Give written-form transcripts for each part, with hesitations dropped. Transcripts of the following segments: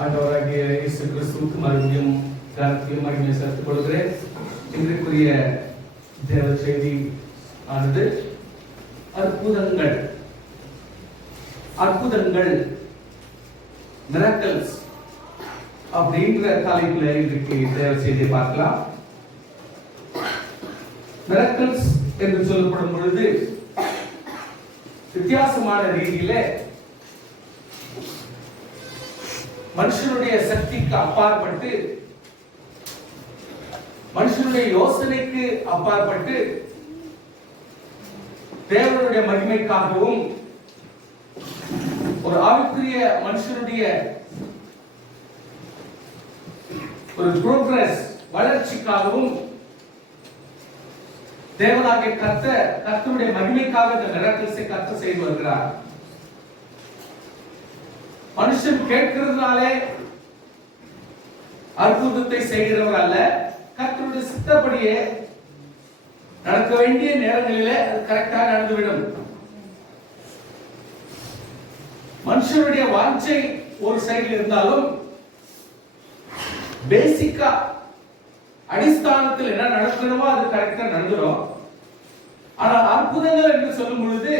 ஆண்டவராகிய இயேசு கிறிஸ்துவுக்கு மறுபடியும் கனத்தையும் மகிமையை செலுத்திக் கொள்கிறேன். இன்றைக்குரிய தேவ செய்தி ஆனது அற்புதங்கள். அற்புதங்கள், மிராக்கிள்ஸ் அப்படின்ற தலைப்புல இன்றைக்கு தேவ செய்தியை பார்க்கலாம். மிராக்கிள்ஸ் என்று சொல்லப்படும் பொழுது வித்தியாசமான ரீதியில மனுஷனுடைய சக்திக்கு அப்பாற்பட்டு, மனுஷனுடைய யோசனைக்கு அப்பாற்பட்டு, தேவனுடைய மகிமைக்காகவும் ஒரு ஆவிக்குரிய மனுஷனுடைய ஒரு புரோகிரஸ், வளர்ச்சிக்காகவும் தேவனாகிய கர்த்தருடைய மகிமைக்காக இந்த மிராக்கிள்ஸை கர்த்தர் செய்து வருகிறார். மனுஷன் கேட்கிறதுனாலே அற்புதத்தை செய்கிறவர் அல்ல. கர்த்தருடைய சித்தப்படியே நடக்க வேண்டிய நேரங்களிலே அது கரெக்டாக நடந்துவிடும். மனுஷனுடைய வாஞ்சை ஒரு சைடில் இருந்தாலும் பேசிக்கா அடிஸ்தானத்தில் என்ன நடக்கணுமோ அது கரெக்டா நடந்துடும். ஆனால் அற்புதங்கள் என்று சொல்லும் பொழுது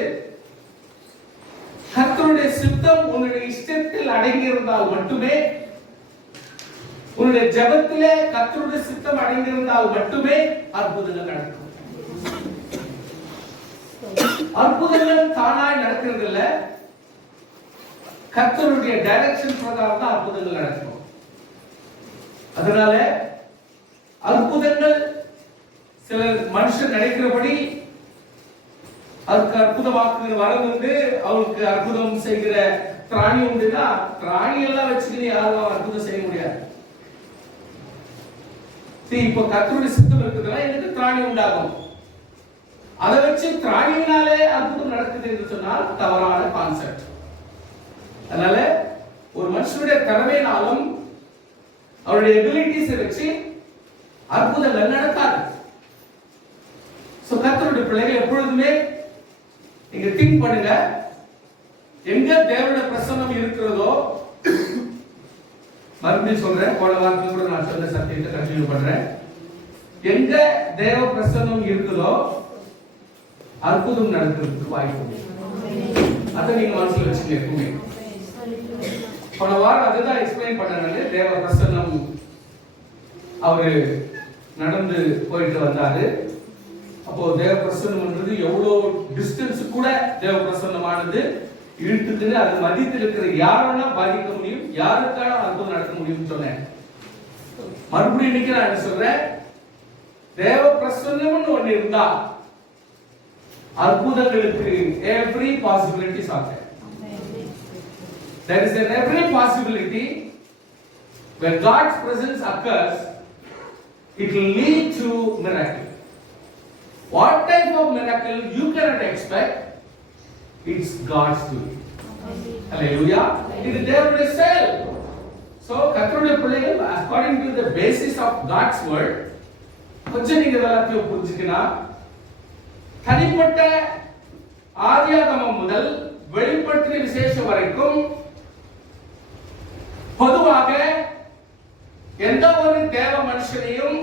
கர்த்தருடைய சித்தம் உன்னுடைய இஷ்டத்தில் அடங்கி இருந்தால் மட்டுமே, உன்னுடைய ஜெபத்திலே கர்த்தருடைய சித்தம் அடங்கி இருந்தால் மட்டுமே அற்புதங்கள் நடக்கும். அற்புதங்கள் தானாய் நடக்கிறது இல்ல, கர்த்தருடைய டைரக்ஷன் பிரகாரம் தான் அற்புதங்கள் நடக்கும். அதனால அற்புதங்கள் சில மனுஷன் நினைக்கிறபடி அதுக்கு அற்புதமாக்குகிற வரம் உண்டு, அவளுக்கு அற்புதம் செய்கிற திராணி உண்டுன்னா திராணி எல்லாம் வச்சுக்கிட்டு யாரும் அற்புதம் செய்ய முடியாது. இப்ப கர்த்தருடைய சித்தம் இருக்குதுன்னா எனக்கு திராணி உண்டாகும். அதை வச்சு திராணியினாலே அற்புதம் நடக்குது என்று சொன்னால் தவறான கான்செப்ட். அதனால ஒரு மனுஷனுடைய திறமையினாலும் அவருடைய எபிலிட்டிஸை வச்சு அற்புதங்கள் நடக்காது. கர்த்தருடைய பிள்ளைகள் எப்பொழுதுமே நீங்க திங்க் பண்ணுங்க, எங்க தேவனுடைய பிரசன்னம் இருக்கிறதோ, மறுபடியும் சொல்றேன், போன வாரத்துல கூட நான் சொன்ன சத்தியத்தை கண்டினியூ பண்றேன், எங்க தேவ பிரசன்னம் இருக்குதோ அற்புதம் நடக்கிறதுக்கு வாய்ப்பு. அதை நீங்க மனசுல வச்சுங்க எப்பவுமே. போன வாரம் அதுதான் எக்ஸ்பிளைன் பண்ணாங்க. தேவ பிரசன்னம் அவரு நடந்து போயிட்டு வந்தாரு. அப்போ தேவ பிரசன்னம்ன்றது எவ்வளவு டிஸ்டன்ஸ் கூட தேவ பிரசன்னமானது இழுத்துக்குன்னு அது மதியத்தில் இருக்கிற யாரென்னா பாதிக்க முடியும், யாருக்கான அற்புதம் நடக்க முடியும் சொன்னேன். மறுபடியும் இன்னைக்கு நான் என்ன சொல்றேன், தேவ பிரசன்னம்னு ஒண்ணு இருந்தா அற்புதங்களுக்கு every possibility ஆகும். There is an every possibility when God's presence occurs, it will lead to miracle. What type of miracle you cannot expect, it's God's doing. Hallelujah. It is their self. So கர்த்தருடைய பிள்ளைகள் according to the basis of God's word, கொஞ்சம் நீங்க எல்லாத்தையும் புரிஞ்சுக்கணும். தனிப்பட்ட ஆதியாகமம் முதல் வெளிப்படுத்தின விசேஷம் வரைக்கும் பொதுவாக எந்த ஒரு தேவ மனுஷனையும்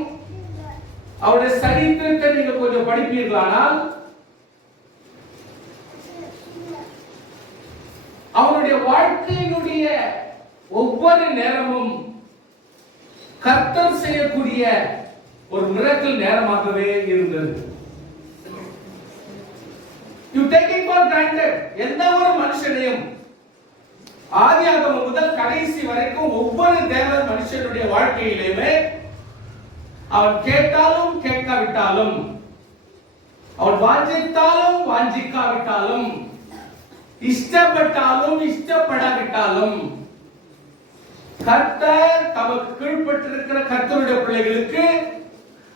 அவருடைய சரித்திரத்தை நீங்க கொஞ்சம் படிப்பீர்களானால் அவருடைய வாழ்க்கையினுடைய ஒவ்வொரு நேரமும் கர்த்தர் செய்யக்கூடிய ஒரு மிராக்கிள் நேரமாகவே இருந்தது. You take it for granted. எந்த ஒரு மனுஷனையும் ஆதியாகமம் முதல் கடைசி வரைக்கும் ஒவ்வொரு தேவ மனுஷனுடைய வாழ்க்கையிலுமே அவன் கேட்டாலும் கேட்காவிட்டாலும், அவன் வாஞ்சித்தாலும் வாஞ்சிக்காவிட்டாலும், இஷ்டப்பட்டாலும் இஷ்டப்படாவிட்டாலும், கர்த்தர் தமக்கு கீழ்ப்பட்டிருக்கிற கர்த்தருடைய பிள்ளைகளுக்கு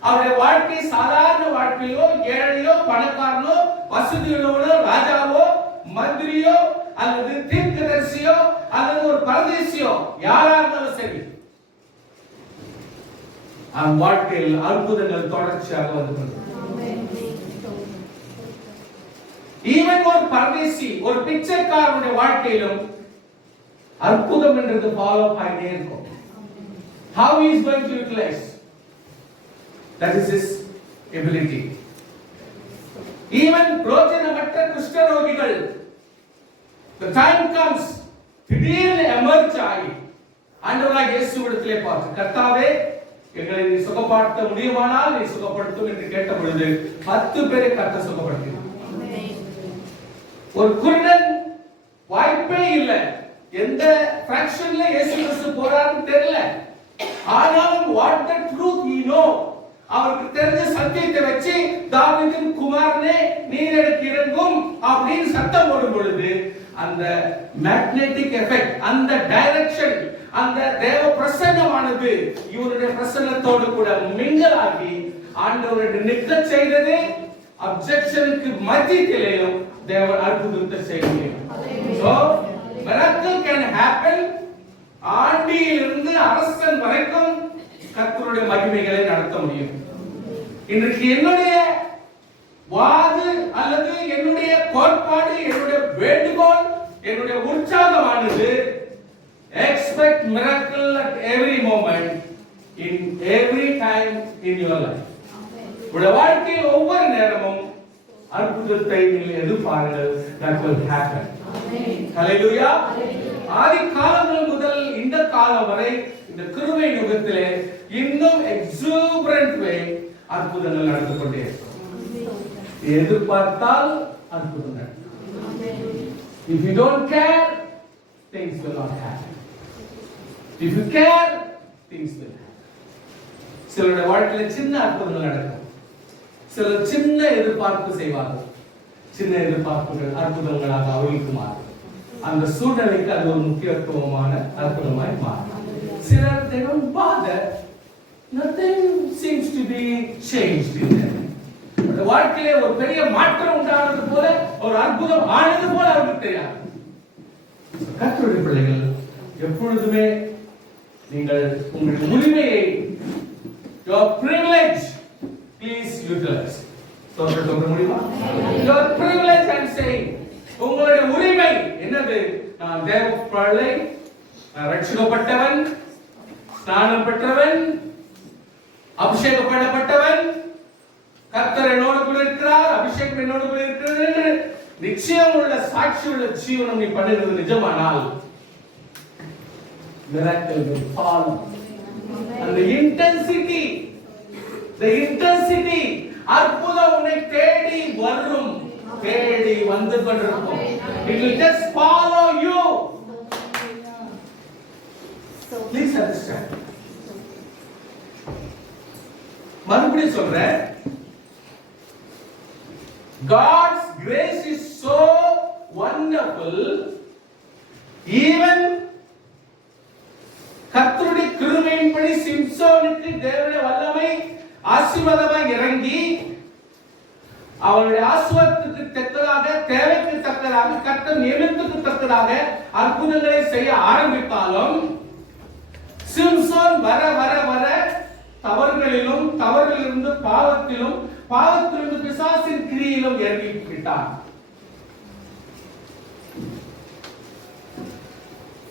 அவருடைய வாழ்க்கை சாதாரண வாழ்க்கையோ, ஏழையோ, பணக்காரனோ, வசதியுள்ளவனோ, ராஜாவோ, மந்திரியோ, அல்லது தீர்க்கதரிசியோ, அல்லது ஒரு பரதேசியோ, யாரா இருந்தாலும் சரி, அவன் வாழ்க்கையில் அற்புதங்கள் தொடர்ச்சியாக வந்து ஈவன் ஒரு பரதேசி, ஒரு பிச்சைக்காரனுடைய வாழ்க்கையிலும் அற்புதம் என்றது ஃபாலோ ஆகிட்டே இருக்கும். How he is going to utilize, that is his ability. Even ரோஜனமற்ற குஷ்டரோகிகள், the time comes, திடீர்னு எமர்ஜ் ஆகி ஆண்டவராகிய இயேசுவிடத்திலே பார்த்து, கர்த்தாவே எங்களை நீ சுகப்படுத்த முடியுமானால் நீ சுகப்படுத்தும் என்று கேட்ட பொழுது 10 பேரை கர்த்தர் சுகப்படுத்தினார். ஒரு குருடன் வாய்ப்பே இல்லை, எந்த ஃபிராக்ஷன்ல இயேசு கிறிஸ்து போறாருன்னு தெரியல. ஆனாலும் what the truth he know, அவருக்கு தெரிஞ்ச சத்தியத்தை வச்சு தாவீதின் குமாரனே நீர் எனக்கு இறங்கும் அப்படின்னு சத்தம் போடும் பொழுது அந்த மேக்னெட்டிக் எஃபெக்ட், அந்த டைரக்ஷன், அந்த தேவ பிரசன்னமானது இவருடைய பிரசன்னத்தோடு கூட மிங்கல் ஆகி ஆண்டவரை நிற்க செய்தது. அப்ஜெக்ஷனுக்கு மத்தியிலேயும் தேவன் அற்புதத்தை செய்கிறார். So miracle can happen. ஆண்டியிலிருந்து அரசன் வரைக்கும் கர்த்தருடைய மகிமைகளை நடத்த முடியும். இன்றைக்கு என்னுடைய வாது அல்லது என்னுடைய கோட்பாடு, என்னுடைய வேண்டுகோள், என்னுடைய உற்சாகமானது, expect miracle at every moment, in every time in your life. உங்களுடைய வாழ்க்கையில் ஒவ்வொரு நேரமும் அற்புதத்தை நீங்கள் எதிர்பாருங்கள். that will happen. ஹalleluya. ஆதி காலங்கள் முதல் இந்த காலம் வரை இந்த கிருபை யுகத்திலே இன்னும் எக்ஸூபரண்ட் வே அற்புதங்கள் நடந்து கொண்டே இருக்கும். எதிர்பார்த்தால் அற்புதம் நடக்கும். If you don't care, things will not happen. If you care, things will happen. சிலருடைய வாழ்க்கையில் சின்ன அற்புதங்கள் நடக்கும். சிலர் சின்ன எதிர்பார்ப்பு செய்வார்கள். சின்ன எதிர்பார்ப்புகள் அற்புதங்களாக அவர்களுக்கு மாறும். அந்த சூழ்நிலைக்கு அது ஒரு முக்கியத்துவமான அற்புதமாய் மாறும். சிலர் they don't bother, nothing seems to be changed in them. அந்த வாழ்க்கையிலே ஒரு பெரிய மாற்றம் உண்டானது போல, ஒரு அற்புதம் ஆனது போல அவருக்கு தெரியாது. கர்த்தருடைய பிள்ளைகள் எப்பொழுதுமே நீங்கள் உங்களுடைய உரிமையை, your privilege, please utilize. சொல்ல முடியுமா? your privilege I'm saying, உங்களுடைய உரிமை என்னது? நான் தேவ பிள்ளை, நான் ரட்சிக்கப்பட்டவன், ஸ்நானம் பெற்றவன், அபிஷேகம் பண்ணப்பட்டவன், கர்த்தர் என்னோடு கூட இருக்கிறார், அபிஷேகம் என்னோடு கூட இருக்கிறது என்று நிச்சயம் உள்ள சாட்சி உள்ள ஜீவனம் நீ பண்ணுகிறது நிஜமானால் miracle will follow. And the intensity அற்புதம் உன்னை தேடி வரும், தேடி வந்து கொண்டிருக்கும். It will just follow you. Please understand. மறுபடியும் சொல்றேன், God's grace is so wonderful. Even கர்த்தருடைய கிருபையின்படி சிம்சோனுக்கு தேவனுடைய வல்லமை ஆசீர்வாதமாய் இறங்கி அவனுடைய ஆசீர்வாதத்துக்கு தக்கதாக, தேவைக்கு தக்கதாக, கர்த்தர் நியமனத்துக்கு தக்கதாக அற்புதங்களை செய்ய ஆரம்பித்தாலும் சிம்சோன் வர வர வர தவறுகளிலும், தவறிலிருந்து பாவத்திலும், பாவத்திலிருந்து பிசாசின் கிரியிலும் இறங்கி விட்டான்.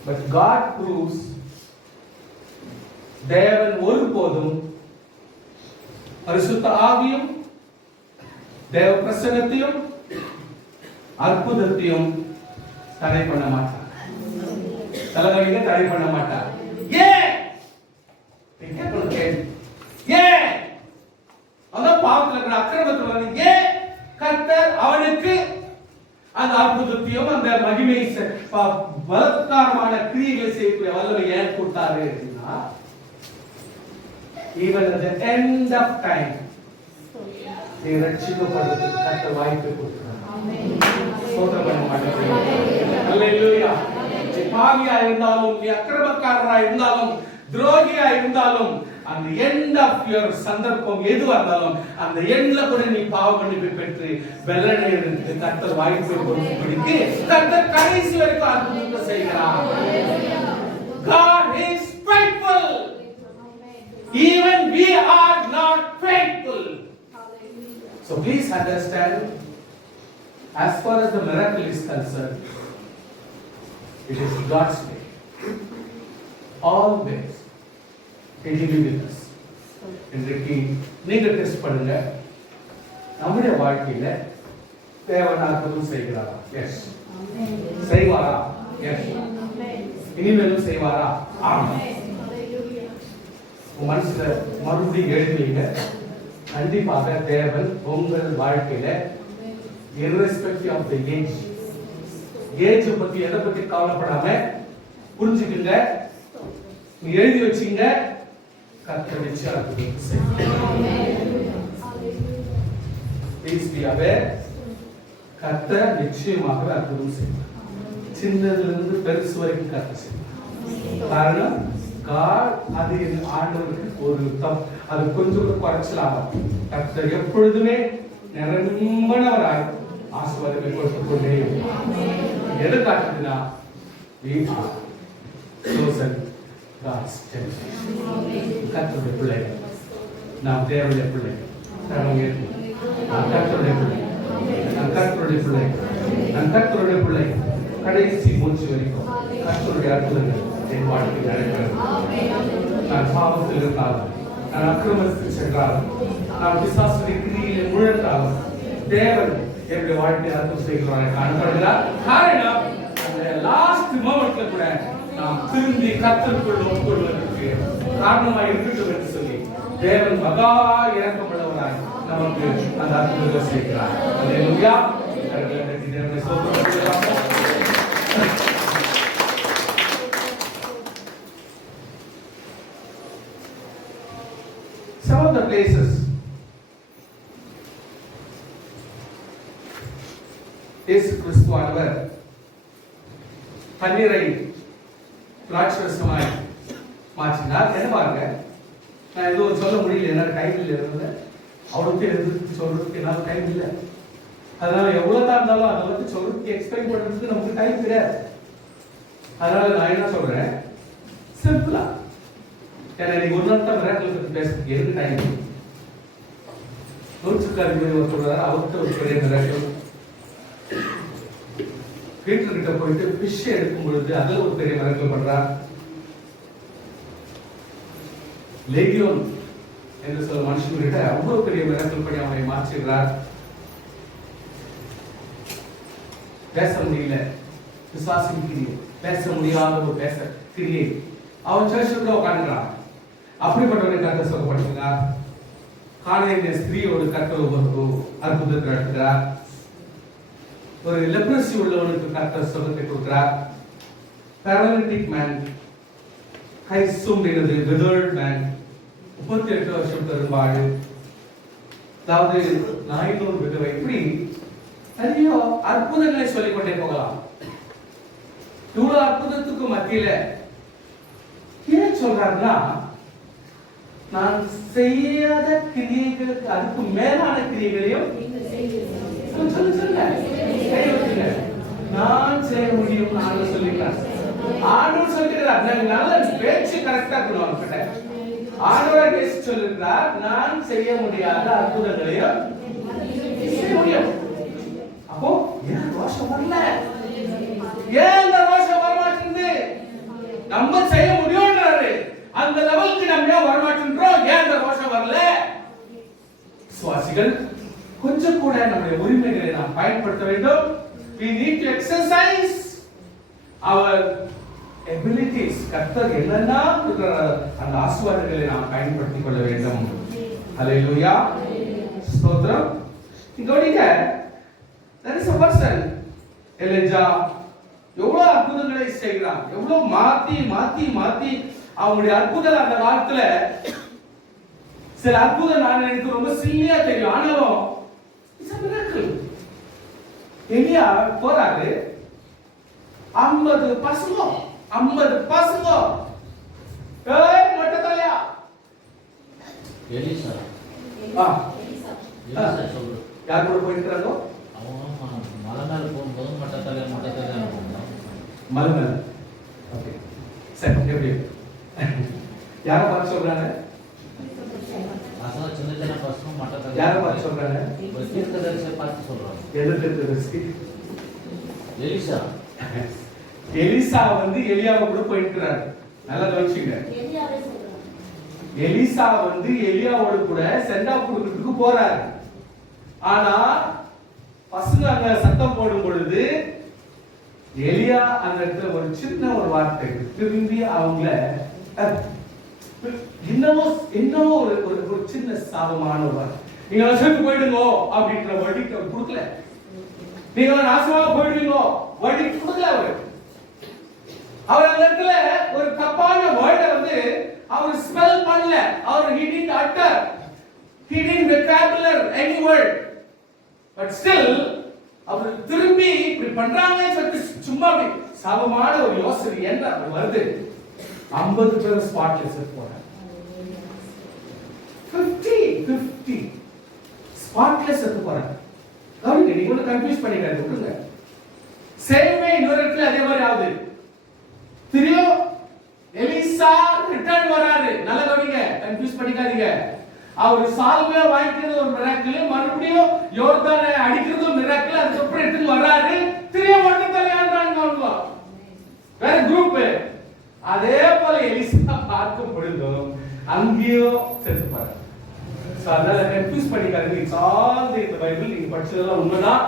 But God proves, தேவன் ஒருபோதும் பரிசுத்த ஆவியும் தேவ பிரசன்னத்தையும் அற்புதத்தையும் தடை பண்ண மாட்டார். தலைவலிங்க தடை பண்ண மாட்டார். ஏன்? ஏன்? அதான் பாவத்தில் இருக்கிற அக்கிரமத்தில் ஏன் கர்த்தர் அவனுக்கு அந்த அற்புதத்தையும் அந்த மகிமை பலத்காரமான கிரியைகளை செய்யக்கூடிய வல்லமை ஏன் கொடுத்தாரு அப்படின்னா, even at the end of time நீ ரட்சிக்கப்படுவதற்கு கர்த்தர் வாய்ப்பை கொடுக்கிறார். ஸ்தோத்திரம் பண்ண மாட்டேன். அல்லேலூயா. நீ பாவியா இருந்தாலும், நீ அக்கிரமக்காரரா இருந்தாலும், துரோகியா இருந்தாலும், அந்த end of your சந்தர்ப்பம் எதுவா இருந்தாலும் அந்த எண்ட்ல கூட நீ பாவ மன்னிப்பை பெற்று வெள்ளனை எடுத்து கர்த்தர் வாய்ப்பை கொடுக்கும்படிக்கு கர்த்தர் கடைசி வரைக்கும் அற்புதத்தை செய்கிறார். God is faithful. Even we are not faithful. So please understand, as far as the miracle is concerned, it is God's way. always he will be with us. இன்றைக்கு நீங்க டெஸ்ட் பண்ணுங்க, நம்முடைய வாழ்க்கையில தேவன் அற்புதம் செய்கிறாரா? எஸ். செய்வாரா? எஸ். இனிமேலும் செய்வாரா? ஆமாம். உங்க மனசுல மறுபடியும் எழுதுவீங்க, கண்டிப்பாக தேவன் உங்கள் வாழ்க்கையில irrespective of the age, age பத்தி எதை பத்தி கவலைப்படாம புரிஞ்சுக்குங்க, நீங்க எழுதி வச்சீங்க, கர்த்தர் நிச்சயம் அற்புதம் செய்வார். Please be aware, கர்த்தர் நிச்சயமாக அற்புதம் செய்வார். சின்னதிலிருந்து பெருசு வரைக்கும் கர்த்தர் செய்வார். காரணம் God அது ஆண்டவருக்கு ஒரு அது கொஞ்சம் குறைச்சலாகும். கர்த்தர் எப்பொழுதுமே நிரம்பனவராய் ஆசீர்வாதங்களை கொடுத்துக் கொண்டே எதை காட்டுதுன்னா we are chosen God's generation. கர்த்தருடைய பிள்ளைகள், நாம் தேவனுடைய பிள்ளைகள். நான் கர்த்தருடைய பிள்ளைகள், நான் கர்த்தருடைய பிள்ளைகள், நான் கர்த்தருடைய பிள்ளைகள். கடைசி மூச்சு வரைக்கும் கர்த்தருடைய அற்புதங்கள் என் வாழ்க்கையில் நடக்கிறது. நான் பாவத்தில் இருந்தாலும், நான் அக்கிரமத்தில் சென்றாலும், நான் பிசாசுடைய கிரியிலே முழந்தாலும் தேவன் என்னுடைய வாழ்க்கையை அற்புதம் செய்கிறாரை காணப்படுகிறார். காரணம் அந்த லாஸ்ட் மொமெண்ட்ல கூட நாம் திரும்பி கர்த்தருக்குள் ஒப்புக்கொள்வதற்கு காரணமாக இருக்கட்டும் என்று சொல்லி தேவன் மகா இரக்கமுள்ளவராய் நமக்கு அந்த அற்புதத்தை செய்கிறார். அல்லேலூயா. தேவனை ஸ்தோத்திரம். Some of the places இயேசு கிறிஸ்துவானவர் தண்ணீரை திராட்சரசமாய் மாற்றினார். என்ன பாருங்க, நான் எதுவும் சொல்ல முடியல, என்னால் டைம் இல்லை, அவளுக்கு எதிர்த்து சொல்றதுக்கு என்னால் டைம் இல்லை. அதனால எவ்வளவு தான் இருந்தாலும் அதை வந்து சொல்றதுக்கு எக்ஸ்பிளைன் பண்றதுக்கு நமக்கு டைம் கிடையாது. அதனால நான் என்ன சொல்றேன், சிம்பிளா, ஏன்னா நீங்க ஒரு நாள் தான் மிராக்கிள் பத்தி பேசுறதுக்கு எதுக்கு டைம்? நூற்றுக்காரி ஒரு சொல்றாரு, அவர்கிட்ட ஒரு பெரிய மிராக்கிள். பீட்டர் கிட்ட போயிட்டு ஃபிஷ் எடுக்கும் பொழுது அதுல ஒரு பெரிய மிராக்கிள் பண்றார். லேகியோன் என்று சொல்ல மனுஷன்கிட்ட அவ்வளவு பெரிய மிராக்கிள் பண்ணி அவனை மாற்றிடுறார். பேச முடியல, விசுவாசின் கிரியை, பேச முடியாத ஒரு பேச கிரியை. அவன் சர்ச்சுக்குள்ள உட்காந்துறான். அப்படிப்பட்டவரை கர்த்தர் சொல்லப்படுகிறார். கானானிய ஸ்திரீ ஒரு கர்த்தர் அற்புதத்தை நடத்துகிறார். ஒரு லெப்ரசி உள்ளவனுக்கு கர்த்தர் சுகத்தை கொடுக்கிறார். paralytic man, கை சும்பினது withered man, 38 வருஷம் பெரும்பாடு, அதாவது நாய்தோர் விதவை, இப்படி நிறைய அற்புதங்களை சொல்லிக்கொண்டே போகலாம். இவ்வளவு அற்புதத்துக்கு மத்தியில ஏன் சொல்றாருன்னா, நான் செய்யாத கிரியைகளுக்கு அதுக்கு மேலான கிரியைகளையும் நான் செய்ய முடியும். ஆண்டவர் சொல்லிக்கிறார். ஆண்டவர் சொல்லிக்கிறார். நல்ல பேச்சு கரெக்டா இருக்கணும். ஆண்டவர் பேசி சொல்லிக்கிறார், நான் செய்ய முடியாத அற்புதங்களையும் செய்ய முடியும். அப்போ ஏன் ரோஷம் வரல? ஏன் இந்த ரோஷம் வரமாட்டேங்குது? நம்ம செய்ய முடியும்ன்றாரு. அந்த லெவலுக்கு நம்ம வரமாட்டேன்றோம். ஏன் இந்த ரோஷம் வரல? சுவாசிகள் கொஞ்சம் கூட நம்முடைய உரிமைகளை நாம் பயன்படுத்த வேண்டும். We need to exercise our abilities. கர்த்தர் என்னன்னா அந்த ஆசீர்வாதங்களை நாம் பயன்படுத்திக் கொள்ள வேண்டும். ஹalleluya. ஸ்தோத்திரம். இங்கோடிங்க there is a person, Elijah, எவ்வளவு அற்புதங்களை செய்கிறான். எவ்வளவு மாத்தி மாத்தி மாத்தி அவங்களுடைய அற்புதம் அந்த காலத்துல சில அற்புதம் நான் எனக்கு ரொம்ப சில்லியா தெரியும். ஆனாலும் it's a miracle. எலியா போறாரு, 50 பசங்க ஏய் மொட்டை தலையா எலிசா சொல்ற யார் கூட போயிட்டாங்க? அவங்க மலை மேல போகும்போது மொட்டை தலையா மலை மேல. ஓகே சரி, எப்படி யார பார்த்து சொல்றாங்க? அதான் சின்ன சின்ன பசங்க மொட்டை தலையா. யார பார்த்து சொல்றாங்க? தீர்க்கதரிசியை பார்த்து சொல்றாங்க. எது தீர்க்கதரிசி? எலிசா. எலிசா வந்து எலியாவை கூட போயிருக்கிறார். நல்லா கவனிச்சுங்க. எலிசா வந்து எலியாவோட கூட செண்டா கொடுக்கிறதுக்கு போறாரு. ஆனா பசங்க அங்க சத்தம் போடும் பொழுது எலியா அந்த இடத்துல ஒரு சின்ன ஒரு வார்த்தை திரும்பி அவங்கள என்னவோ ஒரு சின்ன சாபமான ஒரு வார்த்தை, நீங்க செத்து போயிடுங்க அப்படின்ற வடிக்கு அவர் கொடுக்கல. நீங்க நாசமா போயிடுவீங்க வடி கொடுக்கல. அவர் அந்த இடத்துல ஒரு தப்பான வேர்டை வந்து அவர் ஸ்பெல் பண்ணல. அவர் he didn't utter, he didn't vocabulary any word, but still அவர் திரும்பி இப்படி பண்றாங்கன்னு சொல்லிட்டு சும்மா சாபமான ஒரு யோசனை என்ன வருது. 50 பேர் ஸ்பாட்ல செத்து போறாங்க. 50 ஸ்பாட்ல செத்து போறாங்க. கவனிங்க, நீங்க கூட கன்ஃபியூஸ் பண்ணிக்காதீங்க, விட்டுருங்க. சேமே இன்னொரு இடத்துல அதே மாதிரி ஆகுது. தெரியும் எலிசா ரிட்டர்ன் வராரு. நல்லா கவனிங்க, கன்ஃபியூஸ் பண்ணிக்காதீங்க. அவர் சால்வே வாங்கிக்கிறது ஒரு மிராக்கிள், மறுபடியும் யோர்தானை அடிக்கிறது ஒரு மிராக்கிள். அதுக்கப்புறம் எடுத்து வராரு, திரும்ப மட்டும் தலையாடுறாங்க அவங்க வேற குரூப். அதே போல எலிசா பார்க்கும் பொழுதும் அங்கேயும் செத்து போறாரு. அதனால கன்ஃபியூஸ் பண்ணிக்காதீங்க. It's all the Bible. நீங்க படிச்சதெல்லாம் உண்மைதான்.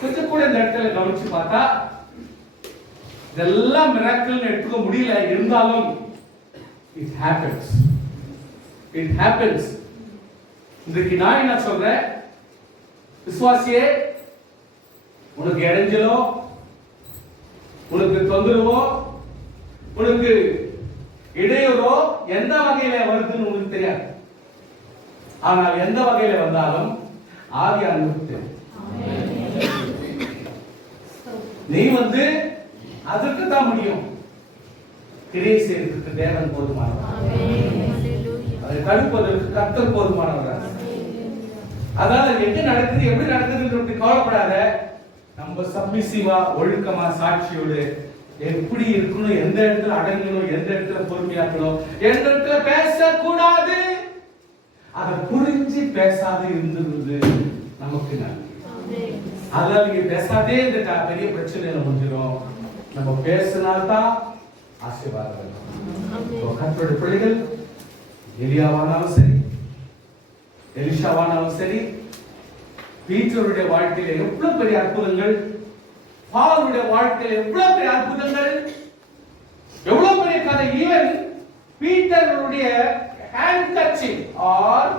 கொஞ்சம் கூட இந்த இடத்துல கவனிச்சு பார்த்தா இதெல்லாம் மிராக்கிள் எடுத்துக்க முடியல. இருந்தாலும் it happens. It happens. இன்றைக்கு நான் என்ன சொல்றேன், விசுவாசியே, உனக்கு இடைஞ்சலோ, உனக்கு தொந்தரவோ, உனக்கு இடையூறோ எந்த வகையில வருதுன்னு உனக்கு தெரியாது. ஆனால் எந்த வகையில வந்தாலும் ஆவியானவருக்கு தெரியும். நீ வந்து அதற்கு தான் முடியும். கிரியை செய்யறதுக்கு தேவன் போதுமானவர், அதை தடுப்பதற்கு கர்த்தர் போதுமானவர். அதனால எங்க நடக்குது எப்படி நடக்குதுன்னு கவலைப்படாத. நம்ம சப்மிசிவா ஒழுக்கமா சாட்சியோடு எப்படி இருக்கணும், எந்த இடத்துல அடங்கணும், எந்த இடத்துல பொறுமையாக்கணும், எந்த இடத்துல பேசக்கூடாது, அதை புரிஞ்சு பேசாது இருந்தது நமக்கு நல்லது. அதனால நீங்க பேசாதே இந்த பெரிய பிரச்சனையில முடிஞ்சிடும். நம்ம பேசினால்தான் ஆசீர்வாதம். கர்த்தருடைய பிள்ளைகள் எலியாவானாலும் சரி, எலிஷாவானாலும் சரி, பீட்டருடைய வாழ்க்கையில எவ்வளவு பெரிய அற்புதங்கள், பவுலுடைய வாழ்க்கையில எவ்வளவு பெரிய அற்புதங்கள், எவ்வளவு பெரிய கதை. ஈவன் பீட்டருடைய ஹேண்ட்கர்ச்சீஃப் ஆர்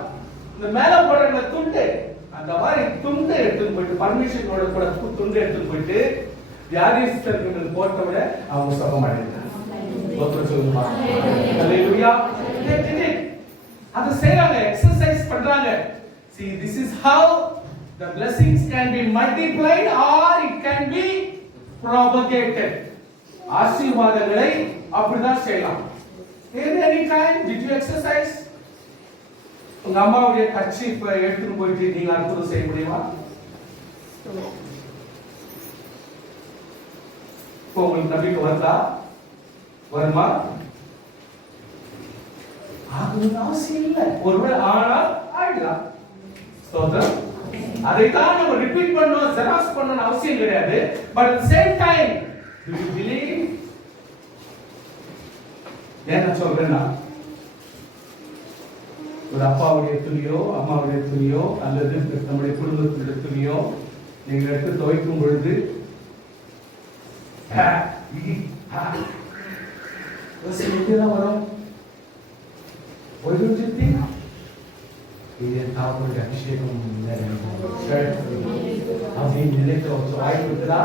இந்த மேல போடுற துண்டு, அந்த மாதிரி துண்டு எடுத்துட்டு போயிட்டு பர்மிஷனோட கூட துண்டு எடுத்துட்டு போயிட்டு வியாதிஸ்தர்களுக்கு போட்ட விட அவங்க சுகம் அடைந்தாங்க. சொல்லுமா ஹalleluya. அது செய்றாங்க, எக்ஸர்சைஸ் பண்றாங்க. See, this is how the blessings can be multiplied or it can be propagated. ஆசீர்வாதங்களை அப்படிதான் செய்யலாம். Any time did you exercise? உங்க அம்மாவுடைய கர்ச்சீஃப் எடுத்துட்டு போயிட்டு நீங்க அற்புதம் செய்ய முடியுமா? உங்களுக்கு நம்பிக்கை வருதா? வருமா? அவசியம் இல்லை. ஒருவேளை ஆனால் ஆயிடலாம். ஸ்தோத்திரம். அதைத்தான் நம்ம ரிப்பீட் பண்ணணும், ஜெராக்ஸ் பண்ணணும் அவசியம் கிடையாது. But at the same time, do you believe? என்ன சொல்றேன்னா, ஒரு அப்பாவுடைய துணியோ அம்மாவுடைய துணியோ அல்லது நம்முடைய குடும்பத்தினுடைய துணியோ நீங்க எடுத்து துவைக்கும் பொழுது வரும். அபிஷேகம் அப்படின்னு நினைக்க வாய்ப்பு இருக்குதா?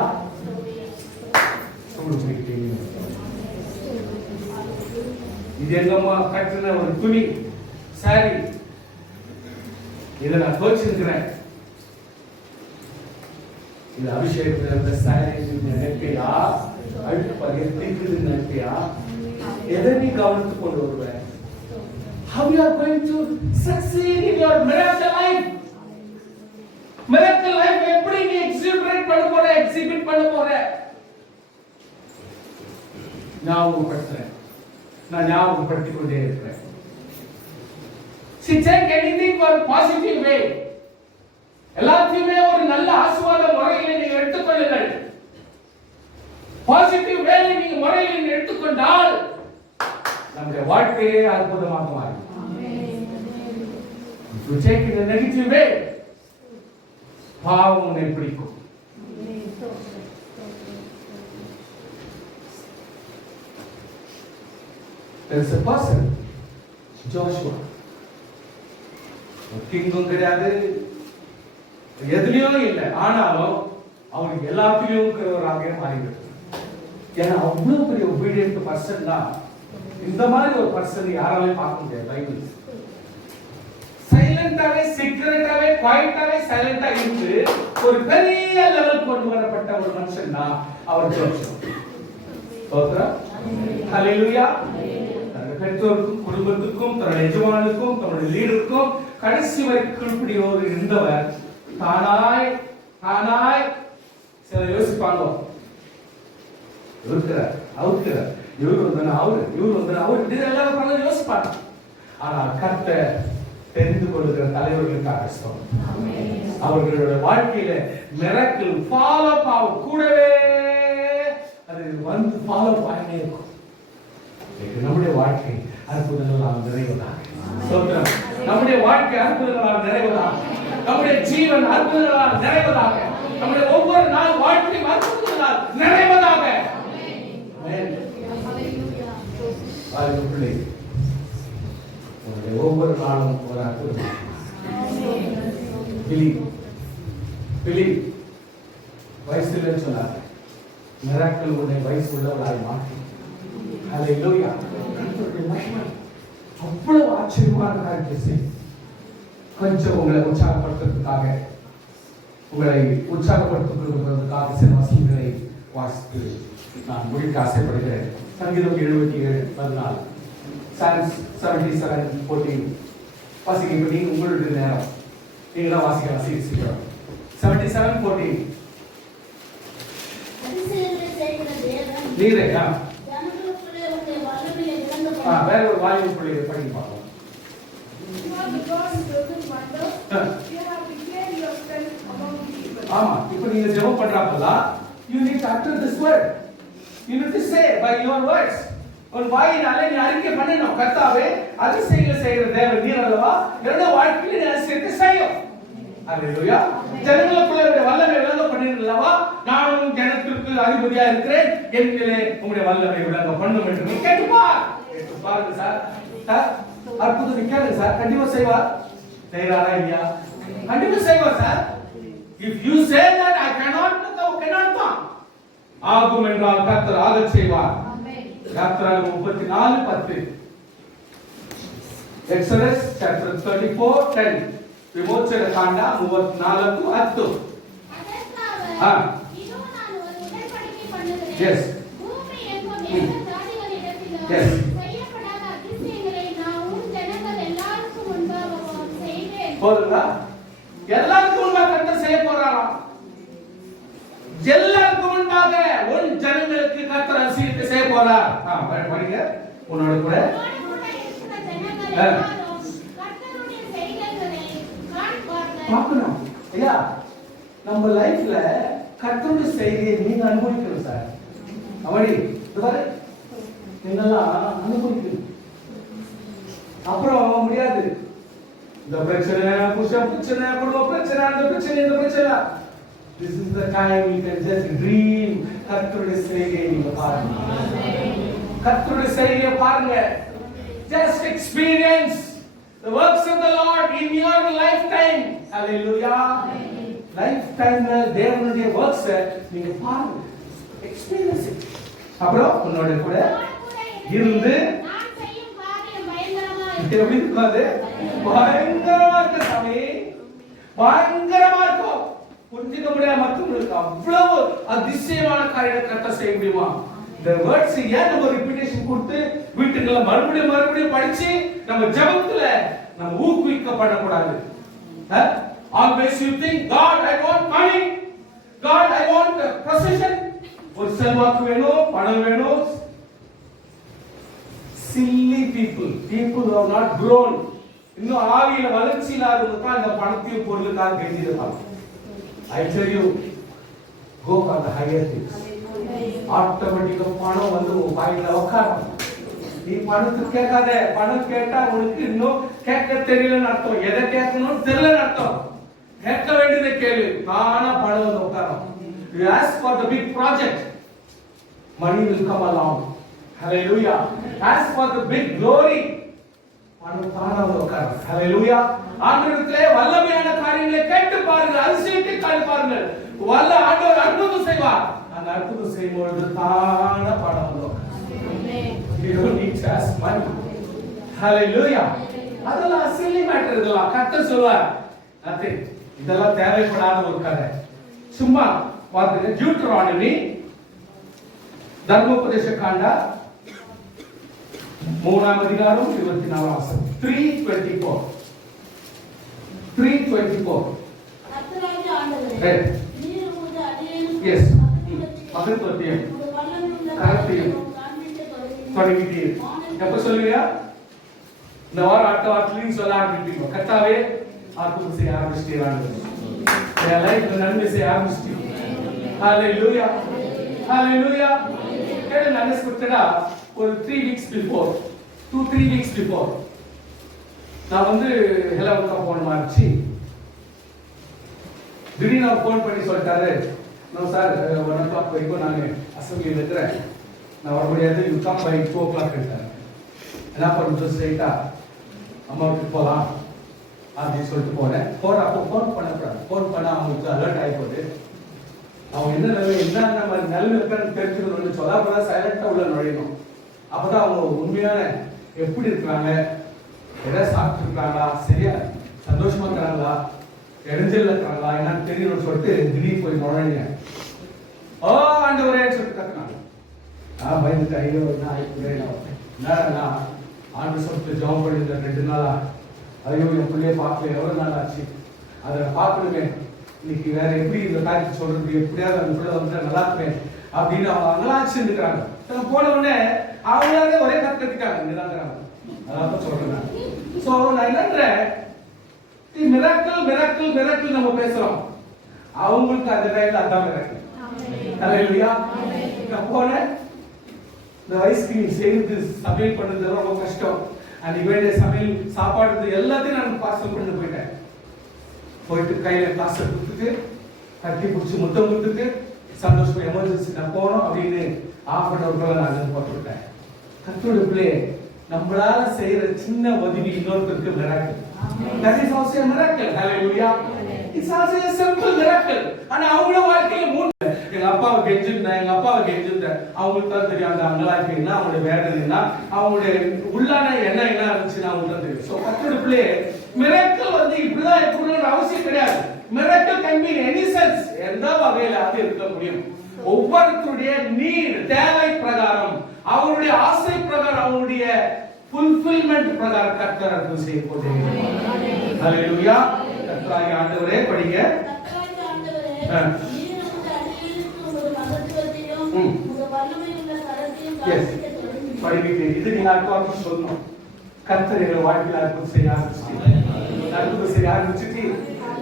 இது எங்கம்மா கட்டின ஒரு துணி, சாரி, இதை நான் துவைச்சிருக்கிறேன். இது அபிஷேகத்தில் இருந்த சாரி நினைக்கையா, அழுக்கு பதிய தீர்க்குது நினைக்கையா, எதை நீ கவனித்துக் கொண்டு வருவேன்? How you are going to succeed in your miracle life? Miracle life எப்படி நீ எக்ஸிபிட் பண்ண போற, எக்ஸிபிட் பண்ண போற? ஞாபகப்படுத்துறேன், நான் ஞாபகப்படுத்திக் கொண்டே இருக்கிறேன். See, take anything for positive way. எல்லாத்தையுமே ஒரு நல்ல ஆசீர்வாத முறையில் நீங்க எடுத்துக்கொள்ளுங்கள். பாசிட்டிவ் வேலை நீங்க முறையில் எடுத்துக்கொண்டால் நம்முடைய வாழ்க்கையே அற்புதமாக மாறும். You take it in a negative way, பாவம் உன்னை பிடிக்கும். There is a person, Joshua. கிங்கும் கிடையாது, எதுலயும் இல்லை, ஆனாலும் அவருக்கு எல்லாத்திலையும் இருக்கிறவராக மாறிவிட்டார். ஏன்னா அவ்வளவு பெரிய obedient person தான். இந்த மாதிரி ஒரு பர்சன் யாராலையும் பார்க்க முடியாது. பைபிள் சைலண்டாவே, சீக்ரெட்டாவே, குவைட்டாவே, சைலண்டா இருந்து ஒரு பெரிய லெவல் கொண்டு வரப்பட்ட ஒரு மனுஷன் தான் அவர் ஜோஷுவா. ஸ்தோத்திரம், ஹல்லேலூயா. தன்னுடைய பெற்றோருக்கும், குடும்பத்துக்கும், தன்னுடைய எஜமானுக்கும், தன்னுடைய லீடருக்கும் கடைசி வரைக்கும் இப்படியோடு இருந்தவர் தானாய் சில யோசிப்பாங்க, இருக்கிறார் இவர் வந்து அவரு இதெல்லாம் பல யோசிப்பாங்க. ஆனால் கர்த்தர் தெரிந்து கொள்ளுகிற தலைவர்களுக்காக அவர்களுடைய வாழ்க்கையில மிராக்கிள் ஃபாலோ ஆகும், கூடவே அது வந்து ஃபாலோ ஆகிட்டே இருக்கும். நம்முடைய வாழ்க்கை அற்புதங்களால் நிறைவதாக, நம்முடைய வாழ்க்கை அற்புதங்களால் நிறைவதாக, நம்முடைய ஜீவன் அற்புதங்களால் நிறைவதாக, நம்முடைய ஒவ்வொரு நாள் வாழ்க்கை அற்புதங்களால் நிறைவதாக. ஒவ்வொரு நாளும் ஒரு அற்புதம். வயசுல சொன்னாங்க, மிராக்கிள் உன்னை வயசு உள்ளவளாய் மாற்றி. ஹல்லேலூயா. அவ்வளவு ஆச்சரியமான காரியத்தை கொஞ்சம் உங்களை உற்சாகப்படுத்துவதற்காக சில வசனங்களை வாசித்து நான் முடிக்க ஆசைப்படுகிறேன். சங்கீதம் 77:14, Psalms 77:14 வாசிக்க. இப்ப நீங்க உங்களுடைய நேரம், நீங்களா வாசிக்கலாம். 77:14 நீங்க வேற ஒரு வாயு பிள்ளையை பண்ணி பார்க்கலாம். ஆமா, இப்போ நீங்க ஜெபம் பண்றப்பலாம் you need to utter this word, you need to say by your words. உன் வாயினாலே நீ அறிக்கை பண்ணணும், கர்த்தாவே அதிசயங்களை செய்கிற தேவன் நீர் அல்லவா, என்னோட வாழ்க்கையில நீ அதிசயத்தை செய்யும். ஹல்லேலூயா. ஜனங்களுக்குள்ள வல்லமை விளங்க பண்ணிருந்தல்லவா, நானும் ஜனத்திற்கு அதிபதியா இருக்கிறேன், என்கிலே உங்களுடைய வல்லமை விளங்க பண்ணும் என்று கேட்டுப்பார். பாருங்க சார், அற்புதம் நிக்காது சார், கண்டிப்பா செய்வார். செய்யறாரா இல்லையா? கண்டிப்பா செய்வார் sir. If you say that I cannot தான் ஆகும் என்றால் கர்த்தர் ஆகச் செய்வார். யாத்திராகமம் 34:10, Exodus chapter 34:10, விமோச்சன காண்ட 34:10. Yes. Yes. போதுங்களா? எல்லாருக்கும் முன்பாக கர்த்தர் செய்ய போறாராம். எல்லாருக்கும் முன்பாக உன் ஜனங்களுக்கு கர்த்தர் அதிசயத்தை செய்ய போறார். படிங்க, உன்னோட கூட பார்க்கணும். ஐயா, நம்ம லைஃப்ல கர்த்தருடைய செய்தியை நீங்க அனுபவிக்கணும் சார். அவடி நீங்கெல்லாம் அனுபவிக்கணும். அப்புறம் முடியாது, இந்த பிரச்சனை, புருஷன் பிரச்சனை, குடும்ப பிரச்சனை, அந்த பிரச்சனை, இந்த பிரச்சனை. This is the time you can just dream. கர்த்தருடைய செய்கையை நீங்க பாருங்க. கர்த்தருடைய செய்கையை பாருங்க. Just experience the works of the Lord in your lifetime. Hallelujah. Lifetime தேவனுடைய works நீங்க பாருங்க. Experience it. அப்புறம் உன்னோட கூட இருந்து நான் செய்யும் காரியம் பயங்கரமா இருக்கு. எப்படி இருக்காது? பயங்கரமா இருக்கு சாமி, பயங்கரமா இருக்கும். புரிஞ்சுக்க முடியாத மற்றவங்களுக்கு அவ்வளவு அதிசயமான காரியத்தை கர்த்தர் செய்ய முடியுமா? இந்த வேர்ட்ஸ் ஏன் நம்ம ரிப்பீட்டேஷன் கொடுத்து வீட்டுக்குள்ள மறுபடியும் படிச்சு நம்ம ஜெபத்துல நம்ம ஊக்குவிக்கப்படக்கூடாது. Always you think, God, I want money, God, I want a possession, ஒரு செல்வாக்கு வேணும், பணம் வேணும். Silly people who have not grown, இன்னும் ஆவியில வளர்ச்சி இல்லாதவங்க அந்த பணத்தையும் பொருளுக்காக கெஞ்சிருப்பாங்க. I tell you, go for the higher things. ஆட்டோமேட்டிக்கா பணம் வந்து உங்க வாயில உட்காரும். நீ பணத்துக்கு கேட்காத. பணம் கேட்டா உனக்கு இன்னும் கேட்க தெரியலன்னு அர்த்தம். எதை கேட்கணும் தெரியலன்னு அர்த்தம். கேட்க வேண்டியதை கேளு. தானா பணம் வந்து உட்காரும். You ask for the big project, money will come along. Hallelujah. Ask for the big glory, பணம் தானா வந்து உட்காரும். Hallelujah. ஆண்டவரே வல்லமையான காரியங்களை கேட்டு பாருங்கள், அதிசயத்தை காண பாருங்கள். வல்ல ஆண்டவர் அற்புதம் செய்வார். அந்த அற்புதம் செய்யும்போது தானா பணம் வந்து உட்காரும். You don't need to ask money. Hallelujah. அதெல்லாம் silly matter. இதெல்லாம் கர்த்தர் சொல்வார். nothing. இதெல்லாம் தேவைப்படாத ஒரு கதை. சும்மா பாருங்க, டியூட்டரானமி தர்மோபதேச காண்டா 3ஆம் அதிகாரம் 24ஆம் வசனம். 3:24. 3:24. கர்த்தராகிய ஆண்டவரே, நீர் உமது அடியேனுக்கு Yes. மகத்துவத்தையும் கரத்தையும் தொடங்கிட்டீர். எப்ப சொல்லுவியா? இந்த வாரம் அடுத்த வாரத்திலையும் சொல்ல ஆரம்பிப்பீங்க. கர்த்தாவே அற்புதம் செய்ய ஆரம்பிச்சிட்டீரான்னு. என் லைஃப்ல நன்மை செய்ய ஆரம்பிச்சிட்டீங்க. Hallelujah. Hallelujah. கேளுங்க, அன்எக்ஸ்பெக்டடா ஒரு 3 weeks before, 2-3 weeks before நான் வந்து ஹெலவுக்கா போன மாதிரி திடீர்னு அவர் ஃபோன் பண்ணி சொல்லிட்டாரு, நோ சார் 1 o'clock வரைக்கும் நாங்கள் அசம்பிளியில் இருக்கிறேன், நான் வர முடியாது, யூ கம் பை 2 o'clock இருக்காரு. என்ன பண்ணுறது, ஸ்ட்ரைட்டா அம்மா வீட்டுக்கு போகலாம் அப்படின்னு சொல்லிட்டு போனேன். அப்போ ஃபோன் பண்ணக்கூடாது. ஃபோன் பண்ண அவங்களுக்கு அலர்ட் ஆகிப்போகுது. அவங்க என்ன மாதிரி நிலைமை இருக்கான்னு தெரிஞ்சுக்கணும்னு சொல்லாமதான் சைலண்டா உள்ள நுழையணும். அப்பதான் அவங்க உண்மையான எப்படி இருக்கிறாங்க, எதை சாப்பிட்டு இருக்காங்களா, சரியா சந்தோஷமா இருக்கிறாங்களா, இடைஞ்சல் இருக்கிறாங்களா என்னன்னு தெரியணும்னு சொல்லிட்டு திடீர்னு போய் நுழைங்க. ஓ ஆண்டவரே சொல்லிட்டு கத்துனாங்க. பயந்துட்டு ஐயோ என்ன ஆண்டு சொல்லிட்டு ஜாப் பண்ணிருந்த 2 நாளா, ஐயோ என் பிள்ளைய பார்க்கல, எவ்வளவு நாள் ஆச்சு, அதை பார்க்கணுமே, இன்னைக்கு வேற எப்படி இந்த காரியத்தை சொல்றது, எப்படியாவது அந்த பிள்ளை வந்து நல்லா இருப்பேன் அப்படின்னு அவங்க அங்கலாச்சு இருக்கிறாங்க. போன உடனே அவங்களாவே ஒரே கத்துக்காங்க, இங்கதான் அதான் சொல்றேன். சோ நான் என்னன்றேன், மிராக்கிள் நம்ம பேசுறோம், அவங்களுக்கு அந்த டைம்ல அதான் மிராக்கிள். ஹல்லேலூயா. நான் போனேன், இந்த ஐஸ்கிரீம் செய்து சமையல் பண்ணது ரொம்ப கஷ்டம். அன்னைக்கு வேண்டிய சமையல் சாப்பாடு எல்லாத்தையும் நான் பார்சல் பண்ணி போயிட்டேன். போயிட்டு கையில காசை கொடுத்துட்டு கட்டி பிடிச்சி முத்தம் கொடுத்துட்டு சந்தோஷமா எமர்ஜென்சி நான் போனோம் அப்படின்னு ½ நான் போட்டுவிட்டேன். கத்தோட பிள்ளை நம்மளால செய்யற சின்ன உதவி இன்னொருத்தருக்கு miracle. That is also a miracle. Hallelujah. It's also a simple miracle. ஆனா அவங்க வாழ்க்கையில எங்க அப்பாவை கெஞ்சிருந்தேன், அவங்களுக்கு தான் தெரியும் அந்த அங்கலாய்ப்பு என்ன, அவங்களுடைய வேதனை என்ன, அவங்களுடைய உள்ளான என்ன இருந்துச்சுன்னு அவங்களுக்கு தான் தெரியும். ஸோ கத்தோட பிள்ளை மிராக்கிள் வந்து இப்படிதான் இருக்கணும்னு அவசியம் கிடையாது. Miracle can be in any sense, எந்த வகையில அது இருக்க முடியும். ஒவ்வொருத்தருடைய நீட் தேவை பிரகாரம், அவருடைய ஆசை பிரகாரம், அவருடைய fulfillment பிரகாரம் கர்த்தர் அற்புதம் செய்ய போகிறார். ஹல்லேலூயா. கர்த்தராகிய ஆண்டவரே படிங்க. கர்த்தராகிய ஆண்டவரே, நீர் உமது அடியேனுக்கு உமது மகத்துவத்தையும் உமது வல்லமையுள்ள கரத்தையும் காண்பிக்க தொடங்கினீர். படிங்க. இது நீங்க அர்த்தம் சொல்லணும். கர்த்தர் எங்கள் வாழ்க்கையில் அற்புதம் செய்ய ஆரம்பிச்சுட்டு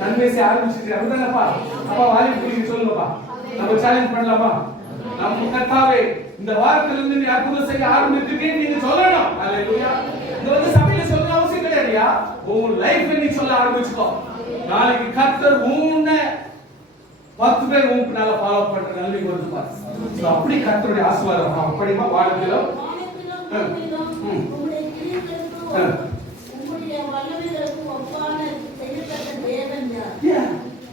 நன்மை செய்ய ஆரம்பிச்சுட்டு அப்படிதானப்பா. அப்பா வாலிப பிள்ளைங்க சொல்லுங்கப்பா, நம்ம சேலஞ்ச் பண்ணலாமா? நம்ம கர்த்தாவே இந்த வாரத்திலிருந்து நீ அற்புதம் செய்ய ஆரம்பிச்சுட்டே நீங்க சொல்லணும். ஹல்லேலூயா. இது வந்து சபையில சொல்ல அவசியம் கிடையாதுயா, உன் லைஃப்ல நீ சொல்ல ஆரம்பிச்சுக்கோ. நாளைக்கு கர்த்தர் உன்னை 10 பேர் உனக்கு நல்லா ஃபாலோ பண்ற நிலைமை வருது பாரு. சோ அப்படி கர்த்தருடைய ஆசீர்வாதம் அப்படிமா வாழ்க்கையில உம்முடைய கிரியைகளுக்கு உம்முடைய வல்லமைகளுக்கு ஒப்பான செய்யப்பட்ட தேவன் யார்? Yeah,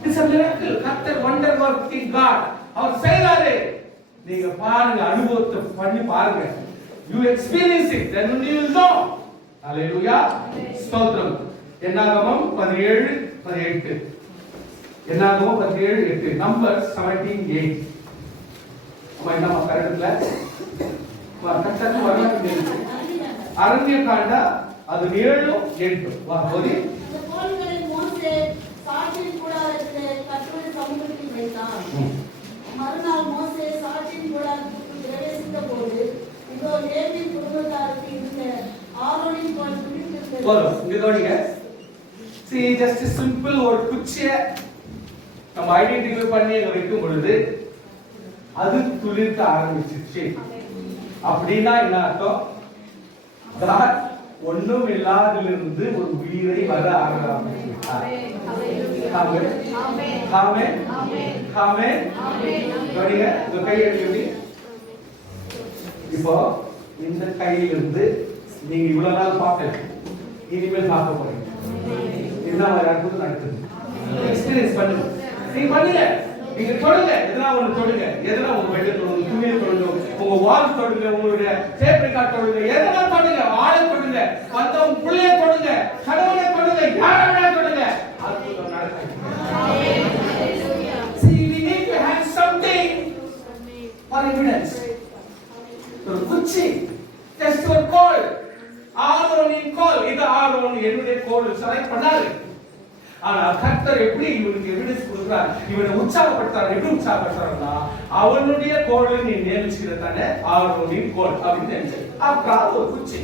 it's a miracle. கர்த்தர் wonder working God. அவர் செய்றாரே, நீங்க பாருங்க, அனுபவத்தை பண்ணி பாருங்க. You experience it, then you will know. Hallelujah. ஸ்தோத்திரம். என்னாகமம் 17:8. என்னாகமம் 17:8. Numbers 17:8. அப்ப என்ன கரெக்ட்ல கரெக்ட்டா வரணும். அரண்ய காண்ட அது 7:8. வா போதி. இந்த கோல்களை மோசே சாட்சியின் கூடாரத்திலே கர்த்தருடைய சமூகத்தில் வைத்தான். மறுநாள் மோசே சாட்சியின் கூடாரத்துக்குள் பிரவேசித்த போது இதோ லேவி குடும்பத்தாருக்கு இருந்த ஆரோனின் கோல் துளிர்த்தது. போதும், இங்க கவனிங்க. See, just a simple ஒரு குச்சியை நம்ம ஐடென்டிஃபை பண்ணி அங்க வைக்கும் பொழுது அது துளிர்க்க ஆரம்பிச்சிருச்சு. அப்படின்னா என்ன அர்த்தம்? God ஒண்ணும் இல்லாதிலிருந்து ஒரு உயிரை வர ஆரம்பித்தார். ஆமென். ஆமென். ஆமென். கவனிங்க, உங்க கையை எடுத்து இப்போ இந்த கையிலிருந்து நீங்க இவ்வளவு நாள் பார்க்கல, இனிமேல் பார்க்க போறீங்க. இதுதான் ஒரு அற்புதம் நடக்குது. எக்ஸ்பீரியன்ஸ் பண்ணுங்க. நீங்க பண்ணுங்க, நீங்க தொடுங்க, எதனா ஒண்ணு தொடுங்க, எதனா உங்க பெட்டை தொடுங்க, துணியை தொடுங்க, உங்க வால் தொடுங்க, உங்களுடைய டேப் ரெக்கார்ட் தொடுங்க, எதனா தொடுங்க, ஆளை தொடுங்க, மத்தவங்க புள்ளைய தொடுங்க, கடவுளை தொடுங்க, யாரை தொடுங்க, அற்புதம் நடக்கும். See, we need to have something for evidence. ஒரு குச்சி, just ஒரு கோல், ஆரோனின் கோல், இது ஆரோன் என்னுடைய கோல் செலக்ட் பண்ணாரு. ஆனா கர்த்தர் எப்படி இவனுக்கு எவிடன்ஸ் கொடுக்கிறார், இவனை உற்சாகப்படுத்துறார். எப்படி உற்சாகப்படுத்துறாருன்னா, அவனுடைய கோலை நீ நியமிச்சுக்கிறதானே ஆரோனின் கோல் அப்படின்னு நினைச்சு அப்புறம் ஒரு குச்சி